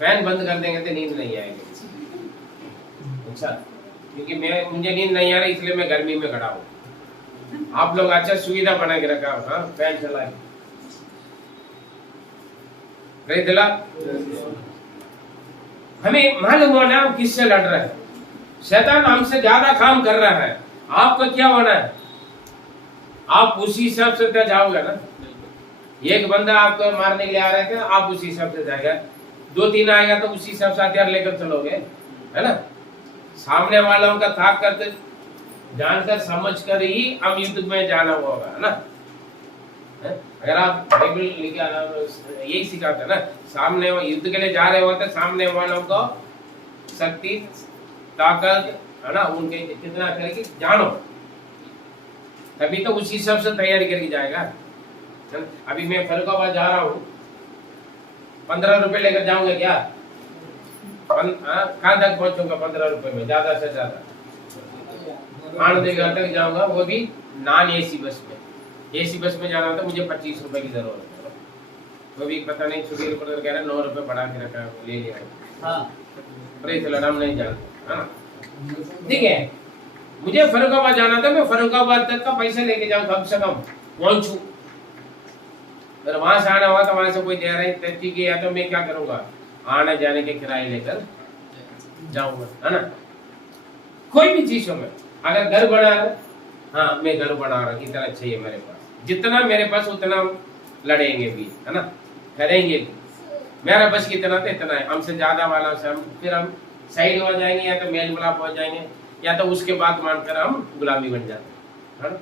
Fan बंद कर देंगे तो नींद नहीं आएगी। अच्छा, क्योंकि मुझे नींद नहीं आ रही इसलिए मैं गर्मी में खड़ा हूँ। आप लोग अच्छा सुविधा बना के रखा, हाँ फैन चलाए। Praise the Lord. हमें मालूम होना हम किससे लड़ रहे हैं। शैतान हमसे ज्यादा काम कर रहा है, आपको क्या होना है? आप उसी हिसाब से जाओगे ना। एक बंदा आपको मारने के लिए आ रहा है, आप उसी हिसाब से जाएगा। 2-3 आएगा तो उसी हिसाब से हथियार लेकर चलोगे, है ना। सामने वालों का थाक करके जानकर समझ कर ही हम युद्ध में जाना होगा, है ना। अगर आप बाइबल यही सिखाते हैं ना, सामने युद्ध के लिए जा रहे होते, सामने वालों को शक्ति, ताकत, है ना, उनके कितना करके जानो, तभी तो उसी हिसाब से तैयारी करके जाएगा। अभी मैं फरुखाबाद जा रहा हूँ, 15 रुपए लेकर जाऊंगा क्या? कहाँ तक पहुंचूंगा 15 रुपए में? ज्यादा से ज्यादा आनंदगढ़ तक जाऊंगा, वो भी नॉन एसी बस में। एसी बस में जाना था, मुझे 25 रुपए की जरूरत है। वो भी पता नहीं, छुट्टी रिपोर्टर कह रहा है 9 रुपए बढ़ा के रखा, ले लिया। हाँ, हम नहीं जानते, है ना। ठीक है, मुझे फरुखाबाद जाना था, मैं फरुखाबाद तक का पैसा लेके जाऊँ, कम से कम पहुंचू। अगर वहां से आना हुआ तो वहां से कोई दे रहा है, ठीक है, या तो मैं क्या करूंगा, आने जाने के किराए लेकर जाऊंगा, है ना। कोई भी चीजों में अगर घर बना है, हाँ मैं घर बना रहा, इतना चाहिए मेरे पास, जितना मेरे पास उतना लड़ेंगे भी, है ना, करेंगे भी। मेरा बस कितना तो इतना है, हमसे ज्यादा वाला से हम साइड हो जाएंगे, या तो मेल मिलाप हो जाएंगे, या तो उसके बाद मानकर हम गुलामी बन जाते हैं,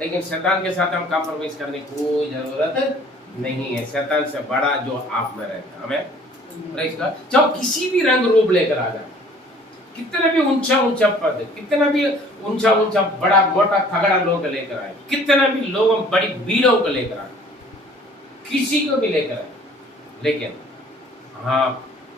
लेकिन शैतान के साथ हम कॉम्प्रोमाइज करने की कोई जरूरत नहीं है। शैतान से बड़ा जो आप में रहता है, हमें चाहे किसी भी रंग रूप लेकर आ जाए, कितना भी ऊंचा ऊंचा पद, कितना भी ऊंचा ऊंचा बड़ा मोटा तगड़ा लोग लेकर आए, कितना भी लोगों बड़ी भीड़ों को लेकर आए, किसी को भी लेकर आए, लेकिन हाँ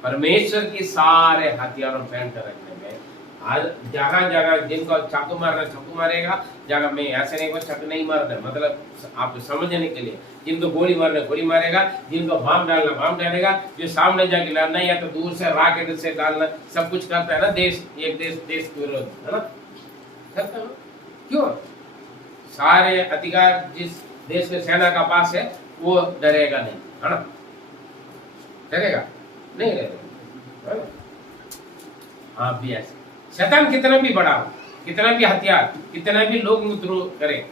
परमेश्वर की सारे हथियारों पहन कर रखने में आज जगह जगह जिनको चाकू मारना चाकू मारेगा, जगह में ऐसे नहीं को चाकू नहीं मारना, मतलब आप समझने के लिए जिनको गोली मारना गोली मारेगा, जिनको बम डालना बम डालेगा, जो सामने जाके लड़ना या तो दूर से रॉकेट से डालना, सब कुछ करता है ना देश, एक देश के विरोध, है ना, करता है। क्यों? सारे अधिकार जिस देश के सेना का पास है वो डरेगा नहीं, है ना, डरेगा नहीं, डरेगा। आप भी ऐसे, शैतान कितना भी बड़ा हो, कितना भी हथियार, कितना भी लोग द्रोह करे,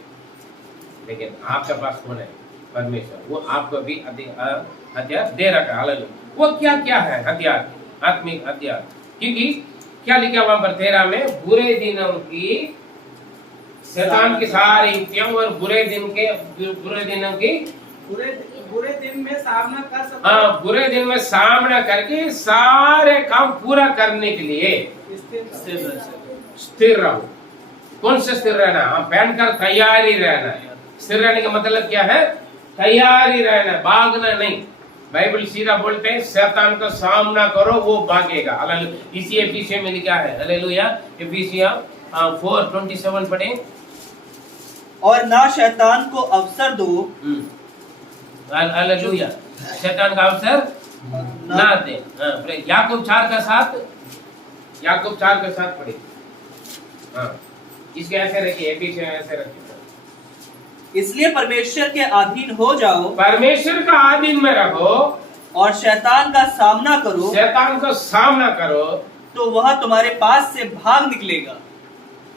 लेकिन आपके पास कौन है? परमेश्वर। वो आपको भी हथियार दे रखा है। हालेलुया। वो क्या क्या है हथियार? आत्मिक हथियार। क्योंकि क्या लिखा वहां पर 13 में, बुरे दिनों की शैतान की सारी युक्तियां और बुरे दिनों की बुरे दिन में सामना कर सकते। हाँ, बुरे दिन में सामना करके सारे काम पूरा करने के लिए स्थिर रहो। कौन से स्थिर रहना? हाँ, पहन कर तैयारी रहना है। स्थिर रहने का मतलब क्या है? तैयारी रहना, भागना नहीं। बाइबल सीधा बोलते हैं शैतान का सामना करो वो भागेगा। हालेलुया। इसी एफिसियों में लिखा है। हालेलुया। एफिसियों 4:27 पढ़े। और ना शैतान को अवसर दो। हालेलुया। शैतान का अवसर ना दे। याकूब 4 का 7 पढ़े। हाँ, इसके ऐसे रखिए, एफिसियों ऐसे रखिए। इसलिए परमेश्वर के अधीन हो जाओ, परमेश्वर का अधीन में रहो और शैतान का सामना करो, शैतान का सामना करो, तो वह तुम्हारे पास से भाग निकलेगा।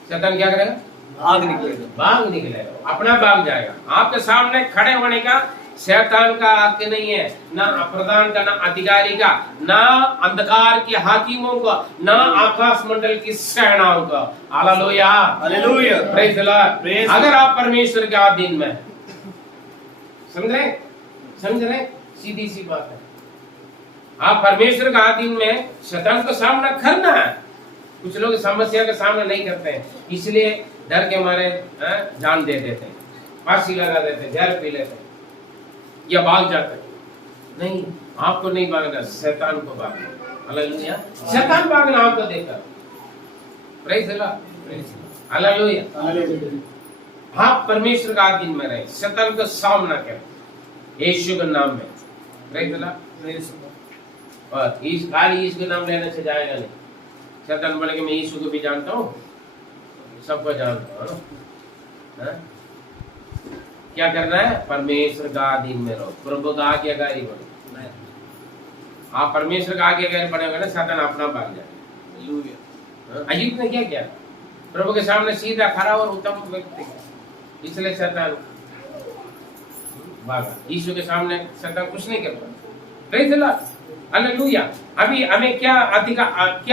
शैतान क्या करेगा? भाग निकलेगा। भाग निकलेगा, अपना भाग जाएगा। आपके सामने खड़े होने का शैतान का हक नहीं है, ना प्रधान का, ना अधिकारी का, ना अंधकार के हाकिमों का, ना आकाश मंडल की सेनाओं का। Hallelujah, hallelujah, praise the Lord. अगर आप परमेश्वर के अधीन में, समझ रहे, सीधी सी बात है। आप परमेश्वर के अधीन में शैतान का सामना करना है। कुछ लोग समस्या का सामना नहीं करते हैं, इसलिए डर के मारे जान दे देते हैं, फांसी लगा देते हैं, जहर पी लेते हैं या भाग जाते हैं। नहीं, आपको नहीं भागना, शैतान को भागना। हालेलुया। शैतान भागना आपको देखकर। Praise the lord. हालेलुया। आप परमेश्वर का अधीन में रहे, शैतान का सामना करें यीशु के नाम में। Praise the Lord. और खाली यीशु के नाम लेने से जाएगा नहीं। शैतान बोलेगा मैं यीशु को भी जानता हूँ, सबको जानता हूँ, है? क्या करना है? परमेश्वर का अधीन में रहो, प्रभु का आज्ञाकारी बनो। आप परमेश्वर का आज्ञाकारी बनेगा ना, शैतान अपना भाग जाएगा। अजीब ने क्या किया? प्रभु के सामने सीधा खड़ा और उत्तम व्यक्ति, इसलिए शैतान भागा। यीशु के सामने शैतान कुछ नहीं कर पाया। Praise the lord. हालेलुया। अभी हमें क्या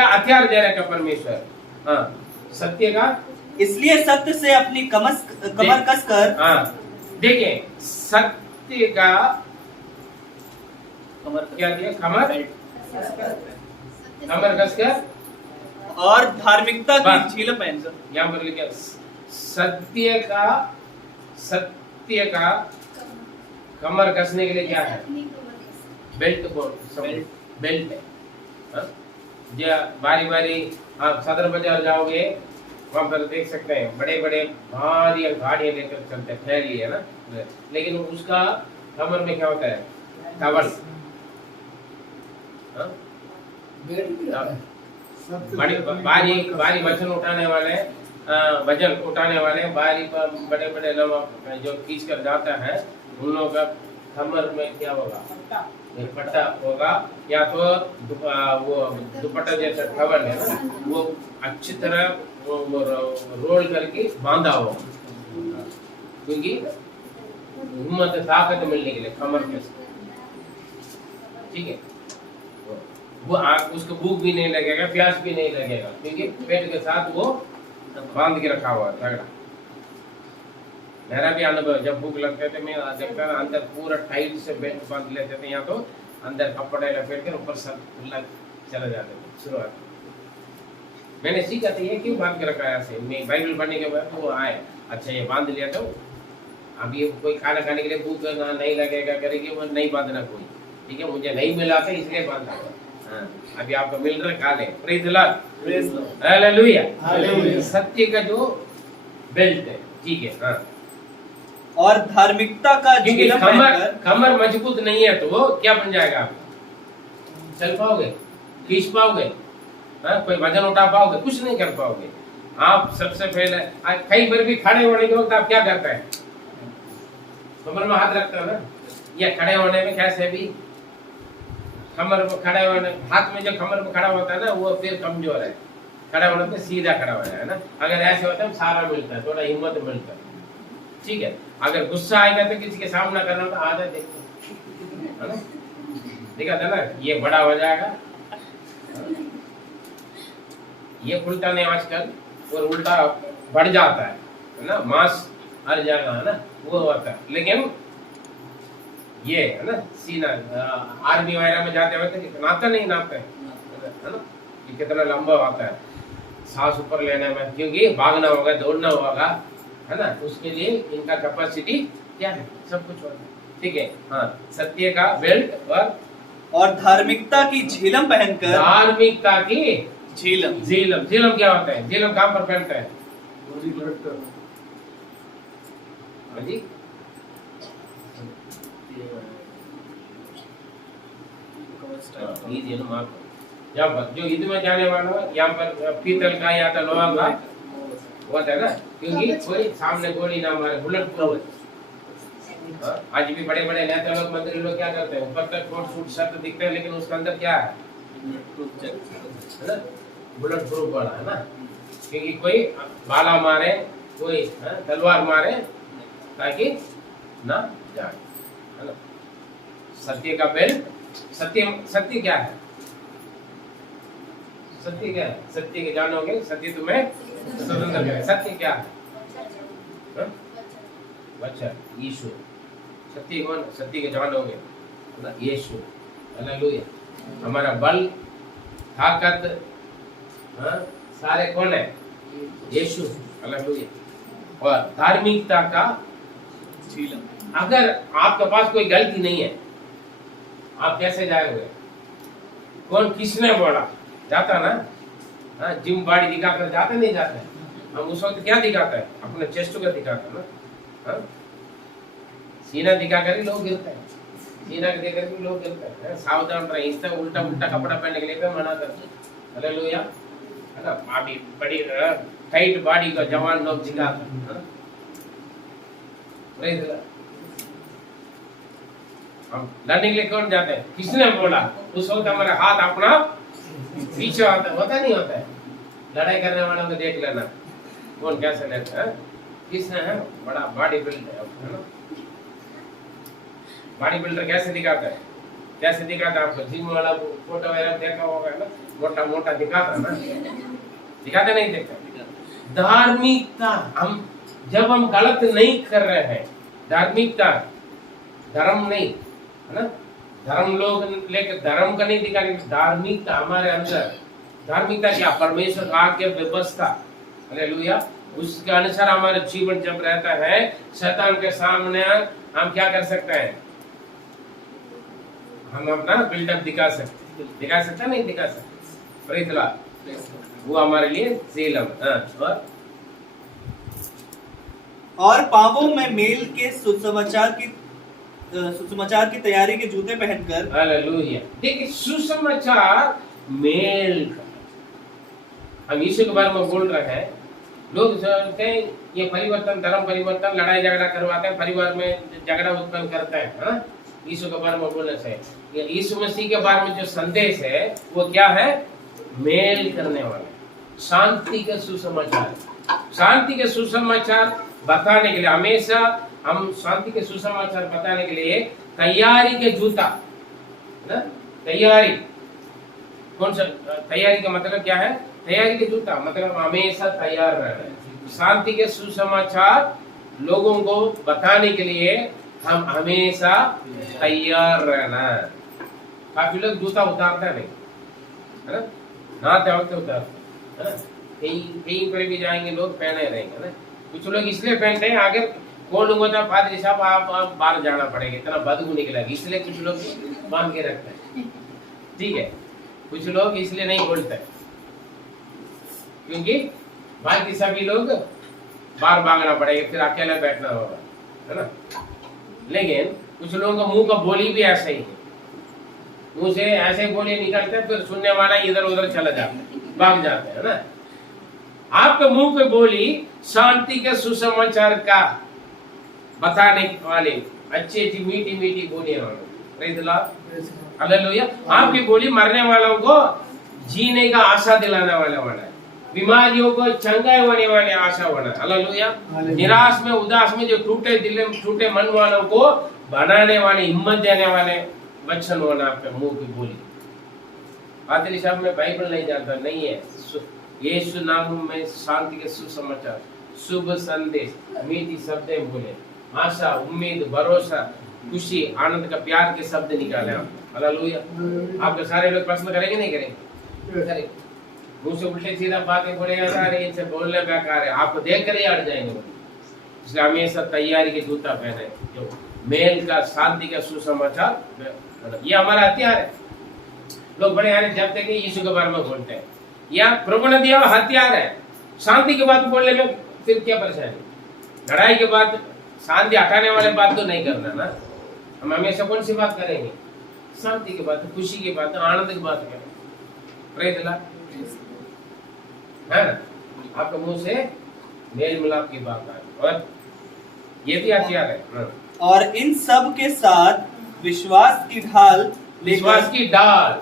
हथियार दे रहा है परमेश्वर? हाँ, सत्य का। इसलिए सत्य से अपनी कमर कसकर, हाँ, देखिए सत्य का क्या दिया? कमर कसकर और धार्मिकता की झील पहनकर। यहाँ पर लिखा सत्य का कमर कसने के लिए क्या है? बेल्ट है। बारी आप सदर बाजार जाओगे, वहां पर देख सकते हैं बड़े बड़े भारी गाड़ियां लेकर चलते हैं, फैली है ना, लेकिन उसका कमर में क्या होता है? कवर। भारी वजन उठाने वाले भारी बड़े बड़े लोग जो खींच कर जाता है, उन लोगों का कमर में क्या होगा? दुपट्टा होगा, या तो वो दुपट्टा जैसा कवर है ना, वो अच्छी तरह वो रोल करके बांधा हो, क्योंकि हिम्मत ताकत मिलने के लिए कमर में। ठीक है, वो उसको भूख भी नहीं लगेगा, प्यास भी नहीं लगेगा, क्योंकि पेट के साथ वो बांध के रखा हुआ है। मेरा भी अनुभव, जब भूख लगते थे मैं देखता था अंदर पूरा टाइट से बेल्ट बांध लेते थे, या तो अंदर कपड़े लपेट कर ऊपर सब खुला चले जाते थे। शुरुआत मैंने सीखा था ये क्यों बांध के रखा है ऐसे। मैं बाइबल पढ़ने के बाद वो आए, अच्छा ये बांध लिया था। अब ये कोई खाना खाने के लिए भूख नहीं लगेगा करेगी, वो नहीं बांधना कोई। ठीक है, मुझे नहीं मिला था इसलिए बांधा, हाँ, अभी आपको मिल रहा काले। Praise the lord, hallelujah. Hallelujah. सत्य का जो बेल्ट है, ठीक है। हाँ, और धार्मिकता का क्योंकि झिलम पहनकर कमर मजबूत नहीं है तो वो क्या बन जाएगा आपका? चल पाओगे, खींच पाओगे, हाँ, कोई वजन उठा पाओगे? कुछ नहीं कर पाओगे। आप सबसे पहले कहीं पर भी खड़े होने के वक्त आप क्या करते हैं? कमर में हाथ रखते हो ना, या खड़े होने में कैसे भी कमर में खड़े होने, हाथ में जो कमर में खड़ा होता है ना वो फिर कमजोर है। खड़ा होने पे सीधा खड़ा हो जाए ना, अगर ऐसे होता है सारा मिलता है, थोड़ा हिम्मत मिलता है, ठीक है। अगर गुस्सा आएगा तो किसी के सामना करना तो आधा देखो, है ना, देखा था ना, ये बड़ा हो जाएगा, ये खुलता नहीं आजकल, और उल्टा बढ़ जाता है ना, मांस हर जाएगा, है ना, वो होता है। लेकिन ये है ना सीना, आर्मी वगैरह में जाते वक्त नापता नहीं, नापते है ना, ये कितना लंबा होता है सांस ऊपर लेने में, क्योंकि भागना होगा, दौड़ना होगा, है ना, उसके लिए इनका कैपेसिटी क्या है, सब कुछ होता है, ठीक है। हाँ, सत्य का बेल्ट और धार्मिकता की झिलम पहनकर, धार्मिकता की झिलम झिलम। झिलम क्या होता है? झिलम कहाँ पर पहनता है? हाँ जी, यहाँ पर जो युद्ध में जाने वाला है, यहाँ पर पीतल का या तो लोहा का होता है ना, क्योंकि कोई सामने गोली ना मारे, बुलेट प्रूफ। आज भी बड़े बड़े नेता लोग, मंत्री लोग क्या करते हैं, ऊपर तक कोट सूट शर्ट दिखते हैं, लेकिन उसके अंदर क्या है ना, बुलेट प्रूफ वाला, है ना, क्योंकि कोई भाला मारे, कोई तलवार मारे, ताकि ना जाए, है ना। सत्य का बेल्ट, सत्य क्या है? सत्य क्या है? सत्य के जानोगे, सत्य तुम्हें स्वतंत्र करे। सत्य क्या है? अच्छा, यीशु। सत्य कौन? सत्य के जानोगे ना, यीशु। हालेलुया। हमारा बल, ताकत, सारे कौन है? यीशु। हालेलुया। और धार्मिकता का झिलम। अगर आपके पास कोई गलती नहीं है, आप कैसे जाओगे? कौन, किसने बोला? जाता ना, हाँ, जिम बॉडी दिखाकर जाता नहीं जाता है। हम उस वक्त क्या दिखाता है? अपने चेस्ट को दिखाता ना, हाँ, सीना दिखाकर ही लोग गिरते हैं, सीना के देखकर भी लोग गिरते हैं। सावधान रहे, इससे उल्टा उल्टा कपड़ा पहनने के लिए भी मना करते हैं। हालेलुया, है ना, बॉडी बड़ी टाइट बॉडी का जवान लोग दिखाते हैं। हम लड़ने के लिए कौन जाते हैं? किसने बोला? उस वक्त हमारा हाथ अपना पीछे होता नहीं होता है। लड़ाई करने वालों को देख लेना, कौन कैसे लेता है, किसने है बड़ा बॉडी बिल्डर, है ना। बॉडी बिल्डर कैसे दिखाता है? कैसे दिखाता है? आपको जिम वाला फोटो वगैरह देखा होगा ना, मोटा मोटा दिखाता है ना, दिखाता नहीं देखता। धार्मिकता, हम जब हम गलत नहीं कर रहे हैं, धार्मिकता, धर्म नहीं, है ना, धर्म लोग लेकर धर्म का नहीं दिखा, धार्मिकता हमारे अंदर। धार्मिकता क्या? परमेश्वर का आज्ञा व्यवस्था, हालेलुया, उसके अनुसार हमारा जीवन जब रहता है, शैतान के सामने हम क्या कर सकते हैं? हम अपना बिल्डअप दिखा सकते हैं, नहीं दिखा सकते। प्रेज़ द लॉर्ड, वो हमारे लिए झिलम। और पांवों में मेल के सुसमाचार की तैयारी के जूते पहनकर। हालेलुया। देखिए, सुसमाचार मेल का, हम यीशु के बारे में बोल रहे हैं। लोग सोचते हैं ये परिवर्तन, धर्म परिवर्तन, लड़ाई झगड़ा करवाते हैं, परिवार में झगड़ा उत्पन्न करते हैं, हाँ? यीशु के बारे में बोलने से, ये यीशु मसीह के बारे में जो संदेश है वो क्या है? मेल करने वाले, शांति के सुसमाचार। शांति के सुसमाचार बताने के लिए, हमेशा हम शांति के सुसमाचार बताने के लिए तैयारी के जूता ना, तैयारी, कौन सा तैयारी का मतलब क्या है? तैयारी के जूता मतलब हमेशा तैयार रहना। शांति के सुसमाचार लोगों को बताने के लिए हम हमेशा तैयार रहना। काफी लोग जूता उतारता नहीं, है ना, नहाते वक्त उतारते, है ना, कहीं पर भी जाएंगे लोग पहने रहेंगे ना। कुछ लोग इसलिए पहनते हैं, अगर कौन होता पादरी साहब आप बाहर जाना पड़ेगा, इतना बदबू निकलेगा, इसलिए कुछ लोग बांध के रखते हैं, ठीक है। कुछ लोग इसलिए नहीं बोलते क्योंकि बाकी सभी लोग बाहर भागना पड़ेगा, फिर अकेला बैठना होगा, है ना। लेकिन कुछ लोगों का मुंह का बोली भी ऐसा ही है, मुंह से ऐसे बोली निकलते फिर सुनने वाला इधर उधर चला जाता, भाग जाते है ना। आपके मुंह पे बोली शांति के सुसमाचार का बताने वाले, अच्छी अच्छी मीठी मीठी बोलियां होंगी। Praise the lord, hallelujah. आपकी बोली मरने वालों को जीने का आशा दिलाने वाला होना है, बीमारियों को चंगाई होने वाले आशा होना है, हालेलुया। निराश में उदास में जो टूटे दिल में टूटे मन वालों को बनाने वाले, हिम्मत देने वाले वचन होना आपके मुंह की बोली। पादरी साहब मैं बाइबल नहीं जानता, नहीं है। यीशु नाम में शांति के सुसमाचार, शुभ संदेश, मीठी शब्दें बोले, आशा, उम्मीद, भरोसा, खुशी, आनंद का प्यार के शब्द निकाले आप, हालेलुया। आपके सारे लोग प्रश्न करेंगे नहीं करेंगे? करेंगे। मुंह से उल्टे सीधा बातें बोलेगा, अरे इनसे बोलने बेकार है, आपको देख कर ही अड़ जाएंगे। इसलिए हमेशा तैयारी के जूता पहने, जो मेल का, शांति का सुसमाचार, ये हमारा हथियार है। लोग बड़े यार जब तक यीशु के बारे में बोलते हैं, या प्रभु ने दिया हुआ हथियार है। शांति की बात बोलने में फिर क्या परेशानी? लड़ाई के बाद शांति हटाने वाले बात तो नहीं करना ना। हम हमेशा कौन सी बात करेंगे? शांति की बात, खुशी की बात, आनंद की बात करें। प्रेज़ द लॉर्ड, है ना। आपके मुंह से मेल मिलाप की बात आए, और ये भी हथियार है। और इन सब के साथ विश्वास की ढाल, विश्वास की डाल,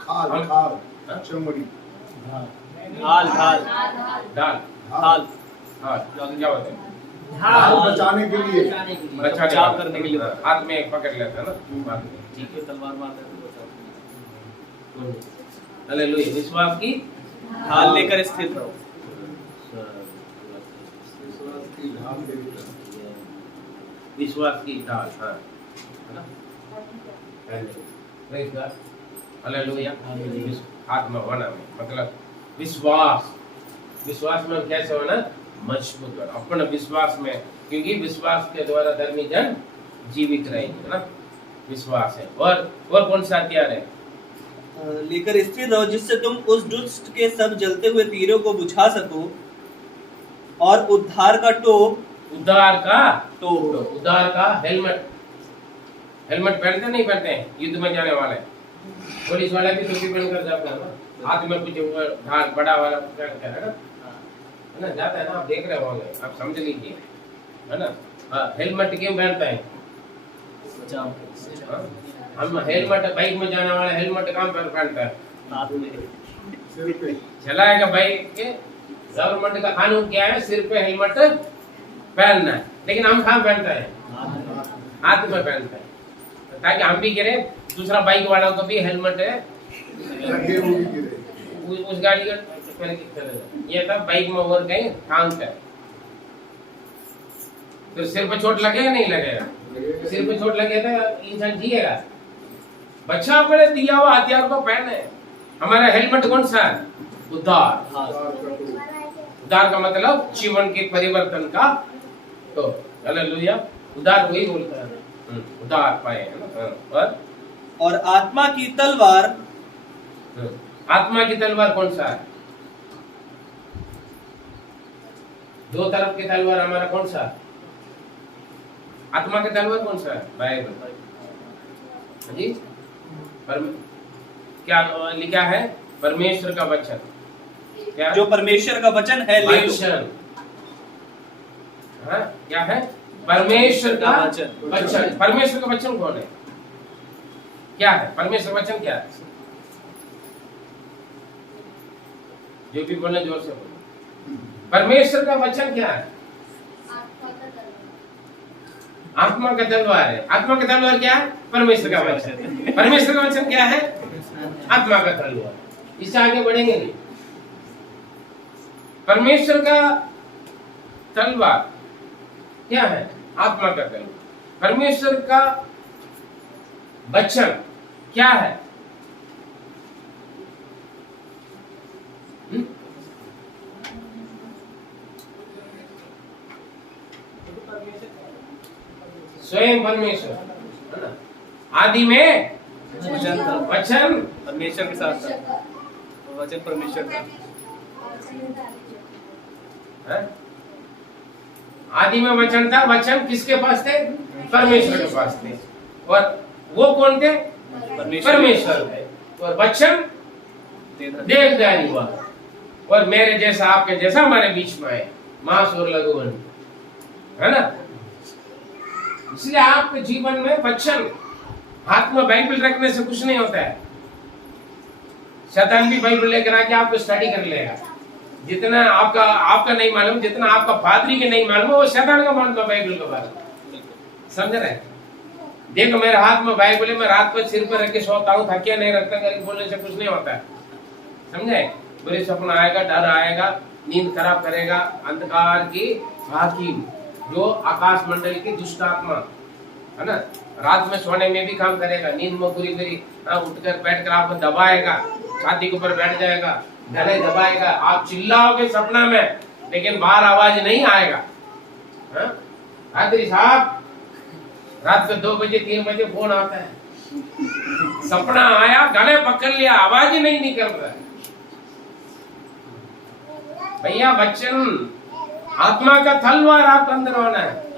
खाल हाँ? खाल चमड़ी ढाल ढाल डाल, ढाल हाँ, क्या होता है? ढाल बचाने के लिए, बचाव करने के लिए। हाथ में एक पकड़ लेता है ना, बाद में। ठीक है, तलवार मारता है। हालेलुया। विश्वास की ढाल लेकर स्थिर रहो। विश्वास की ढाल, हाँ, है ना। Praise God, hallelujah. आत्मा होना में मतलब विश्वास, विश्वास में कैसे होना? मजबूत होना अपने विश्वास में, क्योंकि विश्वास के द्वारा धर्मी जन जीवित रहेंगे, है ना। विश्वास है। और कौन सा हथियार है? लेकर स्थिर रहो, जिससे तुम उस दुष्ट के सब जलते हुए तीरों को बुझा सको, और उद्धार का टोप, उद्धार का टोप, उद्धार का हेलमेट। हेलमेट पहनते नहीं पहनते हैं युद्ध में जाने वाले? पुलिस वाले भी टोपी पहनकर जाता है ना, हाथ में कुछ ढाल बड़ा वाला पहनकर, है ना, जाता है ना। आप देख रहे होंगे, आप समझ लीजिए, है ना। हेलमेट क्यों पहनता है? हाँ? हम हेलमेट, बाइक में जाने वाला हेलमेट कहाँ पर पहनता है? सिर पे चलाएगा बाइक के, गवर्नमेंट का कानून क्या है? सिर पे हेलमेट पहनना है। लेकिन हम कहाँ पहनते हैं? हाथ में पहनते हैं, ताकि हम भी गिरे, दूसरा बाइक वालों को भी हेलमेट है, लगे वो भी गिरे। उस गाड़ी का पहन के चले जाए। ये था बाइक में और कहीं टांग है, तो सिर पे चोट लगेगा नहीं लगेगा? सिर पे चोट लगेगा तो इंसान जिएगा। बच्चा अपने दिया हुआ हथियार को पहने। हमारा हेलमेट कौन सा है? उद्धार। उद्धार का मतलब जीवन के परिवर्तन का, तो हालेलुया, उद्धार वही बोलता है, उद्धार पाए, है ना। और आत्मा की तलवार, आत्मा की तलवार कौन सा है? दो तरफ की तलवार हमारा कौन सा है? आत्मा की तलवार कौन सा है? बाइबल जी। क्या लिखा है? परमेश्वर का वचन। क्या? जो परमेश्वर का वचन है, ले लो। वचन, हाँ, क्या है? परमेश्वर का वचन। परमेश्वर का वचन कौन है? क्या है परमेश्वर वचन? क्या है? जो भी बोले जोर से बोलो। परमेश्वर का वचन क्या है? आत्मा का तलवार है। आत्मा का तलवार क्या है? परमेश्वर का वचन। परमेश्वर का वचन क्या है? आत्मा का तलवार। इससे आगे बढ़ेंगे नहीं। परमेश्वर का तलवार क्या है? आत्मा का तलवार। परमेश्वर का वचन क्या है? स्वयं परमेश्वर, है ना। आदि में वचन परमेश्वर के साथ था, वचन परमेश्वर था। हाँ? आदि में वचन था, वचन किसके पास थे? परमेश्वर के पास थे। और वो कौन थे? परमेश्वर थे। और वचन देहधारी हुआ और मेरे जैसा आपके जैसा हमारे बीच में है, मांस और लघुवन, है ना। इसलिए आपके जीवन में वचन, हाथ में बाइबल रखने से कुछ नहीं होता है। शैतान भी बाइबल लेकर आके आपको स्टडी कर लेगा। जितना आपका नहीं मालूम, जितना आपका पादरी के नहीं मालूम, वो शैतान का मालूम है बाइबल के बारे में। समझ रहे? देखो मेरे हाथ में बाइबल है, मैं रात को सिर पर रख के सोता हूँ, थकिया नहीं रखता, बोलने से कुछ नहीं होता है। समझे? बुरे सपना आएगा, डर आएगा, नींद खराब करेगा, अंधकार की हाकिम जो आकाश मंडल की दुष्ट आत्मा है ना, रात में सोने में भी काम करेगा, नींद में पूरी उठकर बैठकर आपको दबाएगा, छाती के ऊपर बैठ जाएगा, गले दबाएगा, आप चिल्लाओगे सपना में लेकिन बाहर आवाज नहीं आएगा। साहब रात को 2 बजे 3 बजे फोन आता है, सपना आया, गले पकड़ लिया, आवाज ही नहीं निकल रहा है। भैया वचन आत्मा का तलवार आप अंदर होना है।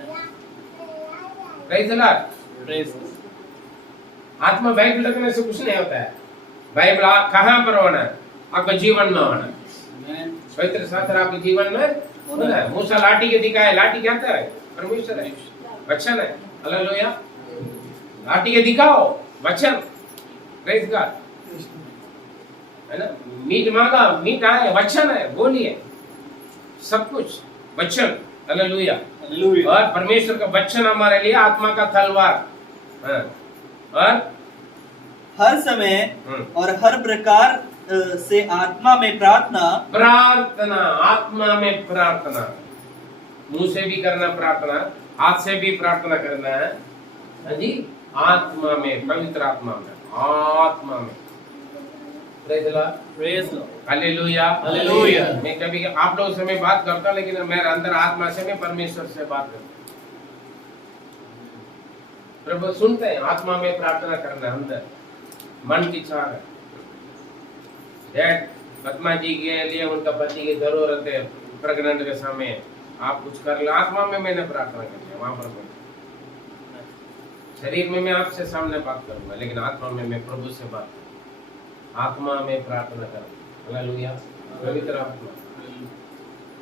आत्मा बाइबल रखने से कुछ नहीं होता है। बाइबल कहाँ पर होना है? आपके जीवन में होना है। पवित्र शास्त्र आपके जीवन में होना है। मूसा लाठी के दिखाए, लाठी क्या है? परमेश्वर है, वचन है। हालेलुया। लाठी के दिखाओ, वचन। प्रेज़ गॉड, है ना। मीट मांगा, मीट आए, वचन है, बोलिए सब कुछ वचन। हालेलुया। और परमेश्वर का वचन हमारे लिए आत्मा का तलवार। और हर समय और हर प्रकार से आत्मा में प्रार्थना, आत्मा में प्रार्थना, मुंह से भी करना प्रार्थना, हाथ से भी प्रार्थना करना है। हाँ जी, आत्मा में, पवित्र आत्मा में, आत्मा में। Hallelujah, hallelujah. मैं कभी आप लोगों से मैं बात करता हूँ, लेकिन मेरे अंदर आत्मा से मैं परमेश्वर से बात करता हूँ। प्रभु सुनते हैं, आत्मा में प्रार्थना करना अंदर, मन की चाह है। डैड पद्मा जी के लिए उनका पति की जरूरत है, प्रेग्नेंट के समय आप कुछ कर लो। आत्मा में मैंने प्रार्थना कर लिया, वहां पर शरीर में मैं आपसे सामने बात करूंगा, लेकिन आत्मा में मैं प्रभु से बात करूंगा। आत्मा में प्रार्थना करूंगा। हालेलुया। पवित्र आत्मा,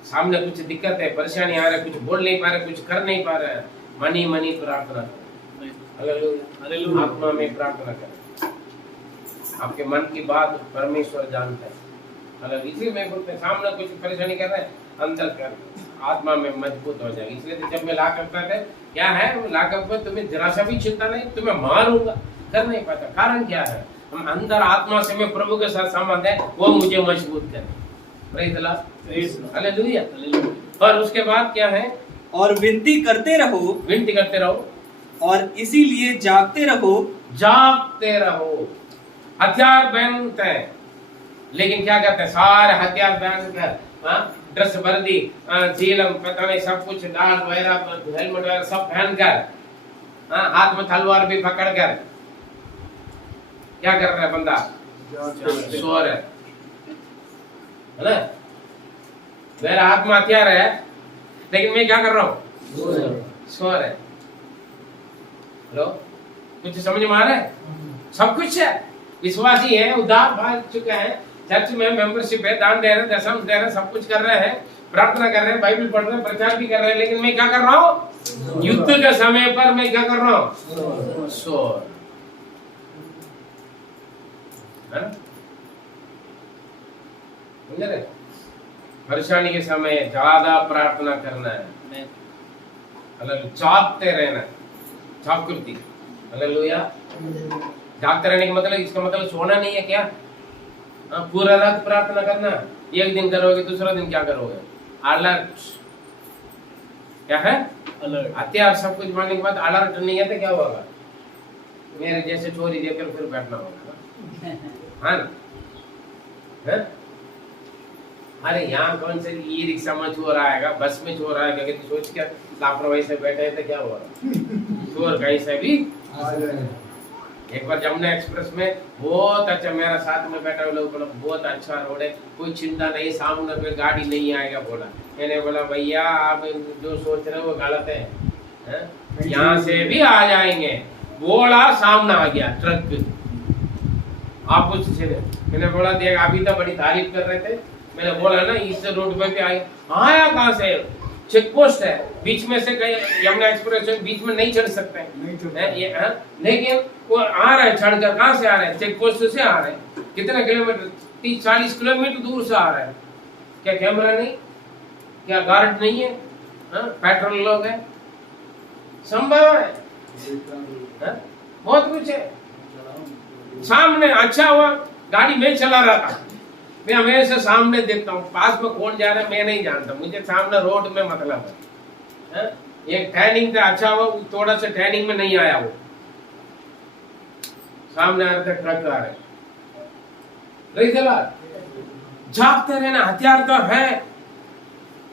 सामने कुछ दिक्कत है, परेशानी आ रहा है, कुछ बोल नहीं पा रहे, कुछ कर नहीं पा रहे, मनी प्रार्थना करें। हालेलुया। आत्मा में प्रार्थना करें। आपके मन की बात परमेश्वर जानता है। हालेलुया। इसलिए मैं बोलते हैं, सामने कुछ परेशानी कर रहे हैं, अंदर कर, आत्मा में मजबूत हो जाएगी। इसलिए तो जब मैं ला करता था, क्या है लाकअप में तुम्हें जरा सा भी चिंता नहीं, तुम्हें मारूंगा, कर नहीं पाता। कारण क्या है? हम अंदर आत्मा से में प्रभु के साथ संबंध है, वो मुझे मजबूत करे। Praise the lord, hallelujah. और उसके बाद क्या है? और विनती करते रहो, विनती करते रहो, और इसीलिए जागते रहो, जागते रहो। हथियार पहनते हैं, लेकिन क्या करते हैं? सारे हथियार पहन कर, ड्रेस वर्दी, झीलम, पता नहीं सब कुछ, डाल वगैरह, हेलमेट वगैरह सब पहन कर, हाथ में तलवार भी पकड़ कर, क्या कर रहा है बंदा? सो रहा है ना। मेरा हाथ में हथियार है, लेकिन मैं क्या कर रहा हूँ? सो रहा है। हेलो, कुछ समझ में आ रहा है? सब कुछ है, विश्वासी है, उद्धार भाग चुके हैं, चर्च में मेंबरशिप है, दान दे रहे हैं, दशम दे रहे हैं, सब कुछ कर रहे हैं, प्रार्थना कर रहे हैं, बाइबल पढ़ रहे हैं, प्रचार भी कर रहे हैं, लेकिन मैं क्या कर रहा हूँ? युद्ध के समय पर मैं क्या कर रहा हूँ? सो। परेशानी के समय ज्यादा प्रार्थना करना है, जागते रहना, जागृति। हालेलुया। जागते रहने का मतलब, इसका मतलब सोना नहीं है क्या? पूरा रात प्रार्थना करना। एक दिन करोगे, दूसरा दिन क्या करोगे? अलर्ट। क्या है? अलर्ट। हथियार सब कुछ मानने के बाद अलर्ट नहीं है तो क्या होगा? मेरे जैसे चोरी देकर फिर बैठना होगा। हाँ ना? अरे यहाँ कौन से ई रिक्शा में चोर आएगा, बस में चोर आएगा, कि सोच क्या लापरवाही से बैठे हैं तो क्या होगा? चोर कहीं से भी एक बार जमुना एक्सप्रेस में बहुत अच्छा, मेरा साथ में बैठा हुआ लोग बोला बहुत अच्छा रोड है, कोई चिंता नहीं, सामने पे गाड़ी नहीं आएगा बोला। मैंने बोला भैया आप जो सोच रहे हो वो गलत है, यहाँ से भी आ जाएंगे। बोला सामने आ गया ट्रक, आप कुछ मैंने बोला देख अभी तो बड़ी तारीफ कर रहे थे, मैंने बोला ना इस रोड पे भी आया कहाँ से, चेक पोस्ट है बीच में से, कहीं यमुना एक्सप्रेस बीच में नहीं चढ़ सकते हैं, लेकिन वो आ रहे चढ़कर, कहाँ से आ रहे हैं, चेक पोस्ट से आ रहे हैं, कितने किलोमीटर, 30-40 किलोमीटर दूर से आ रहे हैं। क्या कैमरा नहीं, क्या गार्ड नहीं है, पेट्रोल लोग है, संभव है, बहुत कुछ है सामने। अच्छा हुआ गाड़ी में चला रहा था, मैं हमेशा सामने देखता हूँ, पास में कौन जा रहा है मैं नहीं जानता, मुझे सामने रोड में मतलब है। एक टर्निंग था, अच्छा हुआ थोड़ा सा टर्निंग में नहीं आया, वो सामने आ रहा था ट्रक आ रहे, जागते रहना, हथियार तो है,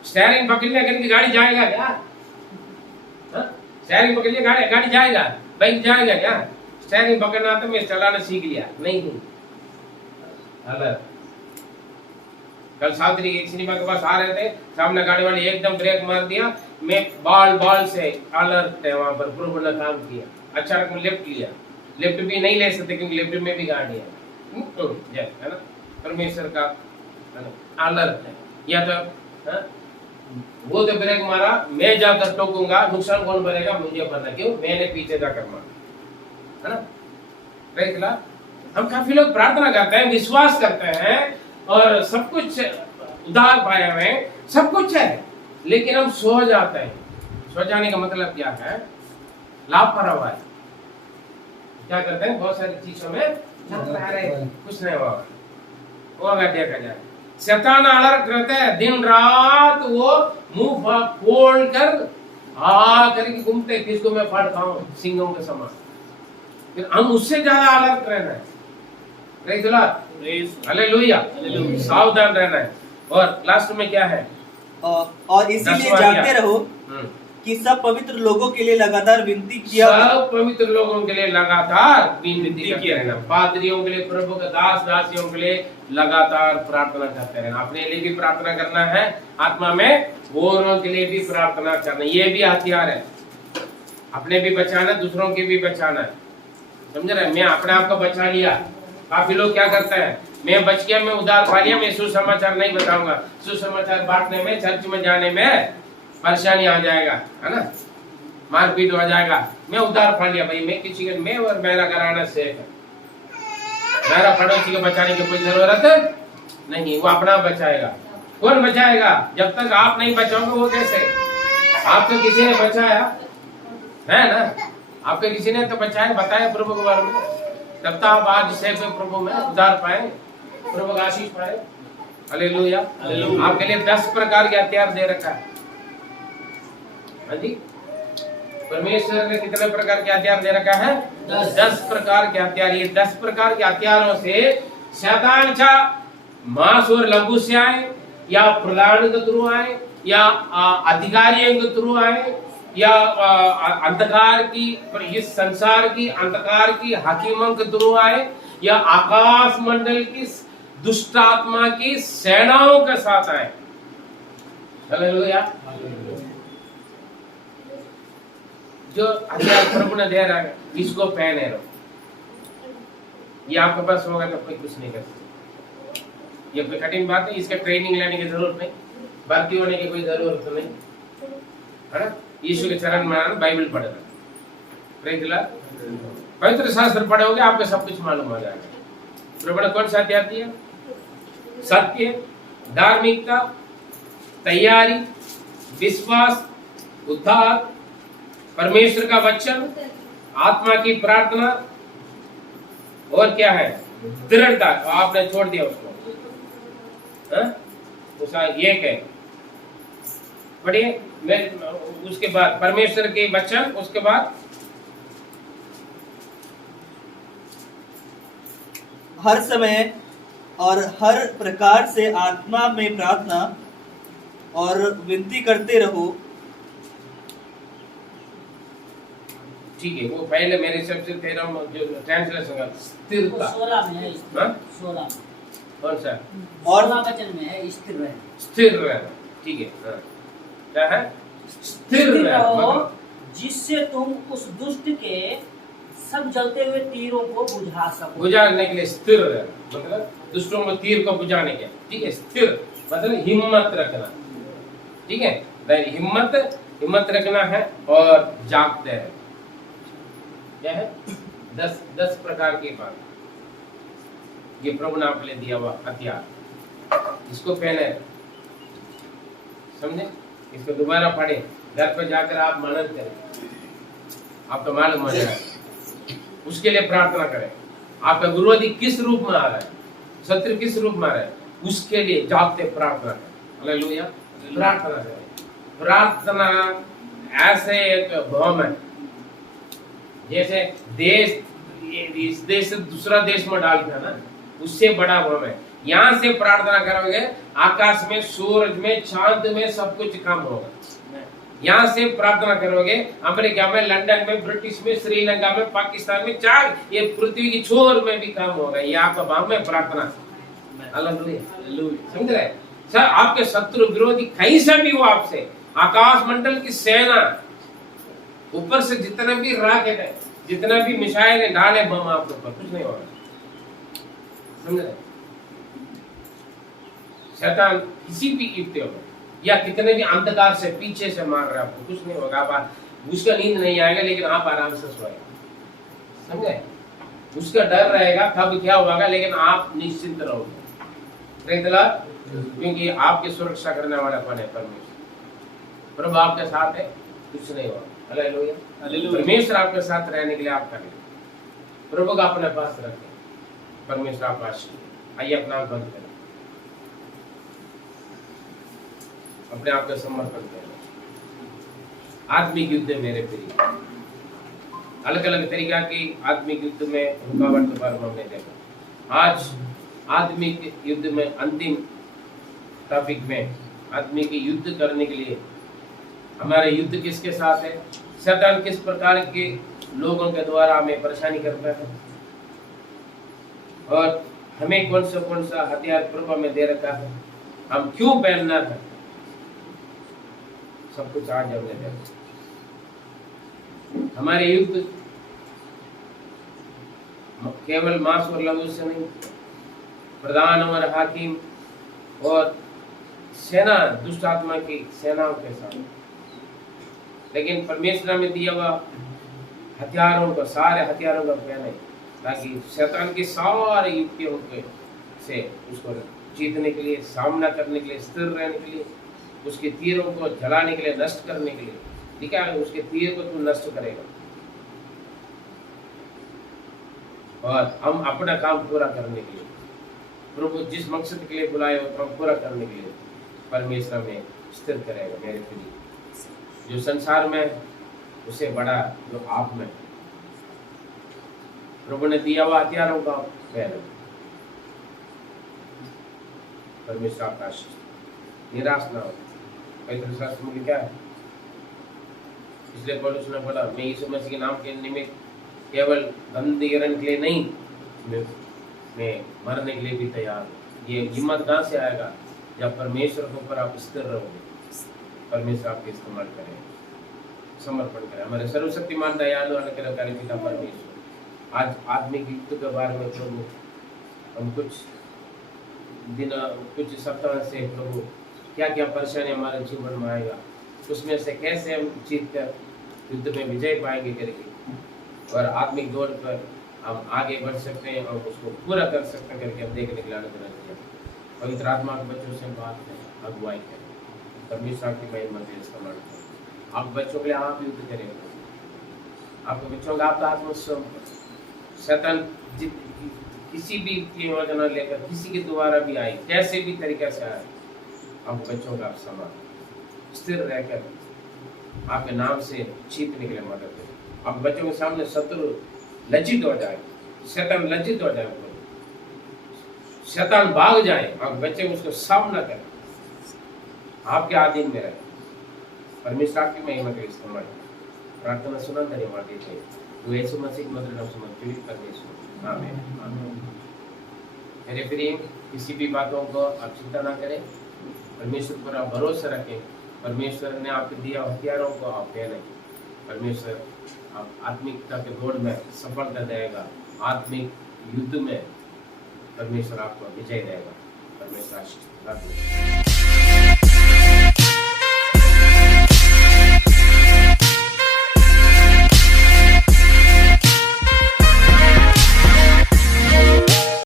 स्टेयरिंग पकड़ने करके गाड़ी जाएगा क्या, स्टेयरिंग पकड़िए गाड़ी जाएगा, बाइक जाएगा क्या, स्टेयरिंग पकड़ना तो मैं चलाना सीख लिया नहीं। अलर्ट, कल सावित्री एक सिनेमा के पास आ रहे थे, सामने गाड़ी वाले एकदम ब्रेक मार दिया, मैं बाल से अलर्ट है वहां पर, प्रभु ने काम किया, अचानक में लेफ्ट लिया, लेफ्ट भी नहीं ले सकते क्योंकि लेफ्ट में भी गाड़ी है ना, परमेश्वर का अलर्ट है। या तो वो तो ब्रेक मारा, मैं जाकर टोकूंगा, नुकसान कौन बनेगा, मुझे पता, क्यों, मैंने पीछे जाकर मारा, है ना। देखला, हम काफी लोग प्रार्थना करते हैं, विश्वास करते हैं और सब कुछ उद्धार पाए हुए, सब कुछ है, लेकिन हम सो जाते हैं। सो जाने का मतलब क्या है, लापरवाही। क्या करते हैं, बहुत सारी चीजों में कुछ नहीं होगा देखा जाए। शैतान अलर्ट रहता है दिन रात, वो मुंह खोल कर करके घूमते, किसको मैं फाड़ खाऊं सिंहों के समान। फिर हम उससे ज्यादा अलर्ट रहना है, हालेलुया, सावधान रहना है। और लास्ट में क्या है, और इसीलिए जानते रहो कि सब पवित्र लोगों के लिए लगातार विनती किया, सब पवित्र लोगों के लिए लगातार विनती करते रहना, पादरियों के लिए, प्रभु के दास दासियों के लिए लगातार प्रार्थना करते रहना। अपने लिए भी प्रार्थना करना है, आत्मा में औरों के लिए भी प्रार्थना करना, ये भी हथियार है। अपने भी बचाना, दूसरों के भी बचाना है, समझ रहे। मैं अपने आप को बचा लिया, काफी लोग क्या करते हैं, मैं बच गया, मैं उद्धार पा लिया, मैं सुसमाचार नहीं बताऊंगा, सुसमाचार बांटने में, चर्च में जाने में परेशानी आ जाएगा, है ना, मारपीट हो जाएगा। मैं उद्धार पा लिया भाई, मैं किसी का, मैं और मेरा घराना सेफ है, मेरा पड़ोसी को बचाने की कोई जरूरत नहीं, वो अपना बचाएगा। कौन बचाएगा, जब तक आप नहीं बचाओगे वो कैसे, आपको किसी ने बचाया है ना, आपको किसी ने तो बचाया, बताया प्रभु के बारे में, तब तक आप आज सेफ है प्रभु में, उद्धार पाए, प्रभु का आशीष पाए। हालेलुया। आपके लिए 10 प्रकार के हथियार दे रखा है। हाँ जी, परमेश्वर ने कितने प्रकार के हथियार दे रखा है, 10 प्रकार के हथियार। ये 10 प्रकार के हथियारों से शैतान का मांस और लहू से आए, या प्रलायन के थ्रू आए, या अधिकारियों के थ्रू आए, या अंधकार की, इस संसार की अंधकार की हकीमों के थ्रू आए, या आकाश मंडल की दुष्ट आत्मा की सेनाओं के साथ आए। हालेलुया। जो हथियार प्रभु ने दे रहा है, इसको पहने रहो, ये आपके पास होगा तो कोई कुछ नहीं कर सकते। ये कोई कठिन बात है, इसका ट्रेनिंग लेने की जरूरत नहीं, भर्ती होने की कोई जरूरत नहीं, है ना। यीशु के चरण में आना, बाइबल पढ़ना, पवित्र शास्त्र पढ़ोगे, आपको सब कुछ मालूम हो जाएगा। प्रभु ने कौन सा हथियार दिया, सत्य, धार्मिकता, तैयारी, विश्वास, उद्धार, परमेश्वर का वचन, आत्मा की प्रार्थना, और क्या है, दृढ़ता। तो आपने छोड़ दिया उसको, उसका एक है, पढ़िए। मैं उसके बाद परमेश्वर के वचन, उसके बाद हर समय और हर प्रकार से आत्मा में प्रार्थना और विनती करते रहो ठीक है, वो पहले मेरे हिसाब से कह रहा हूँ जो ट्रांसलेशन का स्थिरता। 16 में है स्थिर, हाँ? 16 में। कौन सा? और 16 वचन में है स्थिर रहे। स्थिर रहना, ठीक है। हाँ। क्या है? स्थिर रहना रहो, मतलब जिससे तुम उस दुष्ट के सब जलते हुए तीरों को बुझा सको। बुझाने के लिए स्थिर रहना, मतलब दुष्टों को तीर को बुझाने के, ठीक है। स्थिर मतलब हिम्मत रखना, ठीक है। हिम्मत रखना है और जागते हैं। क्या है? 10 प्रकार की बात, ये प्रभु ने आपके लिए दिया हुआ हथियार, इसको पहने, समझे? इसको दोबारा पढ़े, घर पर जाकर आप मनन करें, आपको मालूम हो जाएगा। उसके लिए प्रार्थना करें। आपका विरोधी किस रूप में आ रहा है, शत्रु किस रूप में आ रहा है, उसके लिए जागते प्रार्थना करें। हालेलुया। प्रार्थना करें। प्रार्थना ऐसे एक बम है, जैसे देश इस देश से दूसरा देश में डालता है ना, उससे बड़ा बम है। यहाँ से प्रार्थना करोगे, आकाश में, सूरज में, चांद में सब कुछ काम होगा। यहाँ से प्रार्थना करोगे, अमेरिका में, लंदन में, ब्रिटिश में, श्रीलंका में, पाकिस्तान में, चार ये पृथ्वी की छोर में भी काम होगा। ये आपका बम है प्रार्थना। समझ रहे सर? आपके शत्रु विरोधी कहीं से भी हो, आपसे आकाश मंडल की सेना ऊपर से जितने भी रॉकेट है, जितना भी मिसाइल डाले बम आपके ऊपर, कुछ नहीं होगा। समझ रहे? शैतान किसी भी युक्ति में या कितने भी अंधकार से पीछे से मार रहे, आपको कुछ नहीं होगा। आप उसका नींद नहीं आएगा, लेकिन आप आराम से सोएंगे। समझे? उसका डर रहेगा कब क्या होगा, लेकिन आप निश्चिंत रहोगे। क्योंकि आपकी सुरक्षा करने वाला कौन है? परमेश्वर। प्रभु आपके साथ है, कुछ नहीं होगा। हालेलुया। परमेश्वर आपके साथ रहने के लिए आप करें, प्रभु का अपने पास रखें, परमेश्वर आपका आशीर्वाद। आइए अपना बंद करें, अपने आप को समर्पण करें। आत्मिक युद्ध मेरे प्रिय, अलग अलग तरीका की आत्मिक युद्ध में रुकावट के बारे में हमने देखा। आज आत्मिक युद्ध में अंतिम टॉपिक में आत्मिक युद्ध करने के लिए हमारे युद्ध किसके साथ है? शैतान किस प्रकार के लोगों के द्वारा हमें परेशानी करता है, और हमें कौन सा हथियार प्रभु में दे रखा है, हम क्यों पहनना है, सब कुछ आज हमने देखा। हमारे युद्ध केवल मांस और लहू से नहीं, प्रधान और हाकिम और सेना, दुष्ट आत्मा की सेनाओं के साथ। लेकिन परमेश्वर में दिया हुआ हथियारों को, सारे हथियारों का पहने, ताकि शैतान की सारी युक्तियों के से उसको जीतने के लिए, सामना करने के लिए, स्थिर रहने के लिए, उसके तीरों को जलाने के लिए, नष्ट करने के लिए। ठीक है, उसके तीर को तू नष्ट करेगा और हम अपना काम पूरा करने के लिए, प्रभु जिस मकसद के लिए बुलाए हो काम पूरा करने के लिए परमेश्वर में स्थिर करेगा। मेरे प्रिय, जो संसार में उसे बड़ा जो आप में प्रभु ने दिया हुआ हथियारों का पहले, परमेश्वर आपका आशीष। निराश ना हो। पवित्र शास्त्र में क्या है? इसलिए पौलुस ने बोला, मैं यीशु मसीह के नाम के निमित्त केवल बंदीकरण के लिए नहीं, मैं मरने के लिए भी तैयार हूँ। ये हिम्मत कहाँ से आएगा? जब परमेश्वर के ऊपर आप स्थिर रहोगे, परमेश्वर आपके इस्तेमाल करें, समर्पण करें। हमारे सर्वशक्तिमान दयालु अनुग्रहकारी पिता परमेश्वर, आज आत्मिक युद्ध के बारे में प्रभु हम कुछ सप्ताह से प्रभु क्या क्या परेशानी हमारे जीवन में आएगा, उसमें से कैसे हम जीत कर युद्ध में विजय पाएंगे करके, और आत्मिक दौड़ पर हम आगे बढ़ सकते हैं और उसको पूरा कर सकते हैं करके हम देखने के लिए अनुग्रह करें। पवित्र आत्मा के बच्चों से बात करें, अगुवाई करें, परमेश्वर की महिमा के इस्तेमाल करें। आप बच्चों के लिए आप युद्ध करें, आपके बच्चों का आपका आत्मस्वम। शैतान किसी भी योजना लेकर, किसी के द्वारा भी आए, कैसे भी तरीके से आए, आप बच्चों का आप समान स्थिर रहकर आपके नाम से जीतने के लिए मदद करें। आप बच्चों के सामने शत्रु लज्जित हो जाए, शैतान लज्जित हो जाए, शैतान भाग जाए, आप बच्चे उसको सामना करें, आपके अधीन में रहे। परमेश्वर की महिमा के इस्तेमाल प्रार्थना सुना धन्यवाद देते हैं। तो यीशु मसीह के मधुर नाम से मंजूर परमेश्वर, आमीन आमीन। मेरे प्रिय, किसी भी बातों को आप चिंता ना करें, परमेश्वर पर आप भरोसा रखें। परमेश्वर ने आपको दिया हथियारों को आप पहने। परमेश्वर आप आत्मिकता के दौड़ में सफलता देगा, आत्मिक युद्ध में परमेश्वर आपको विजय देगा। परमेश्वर आशीष।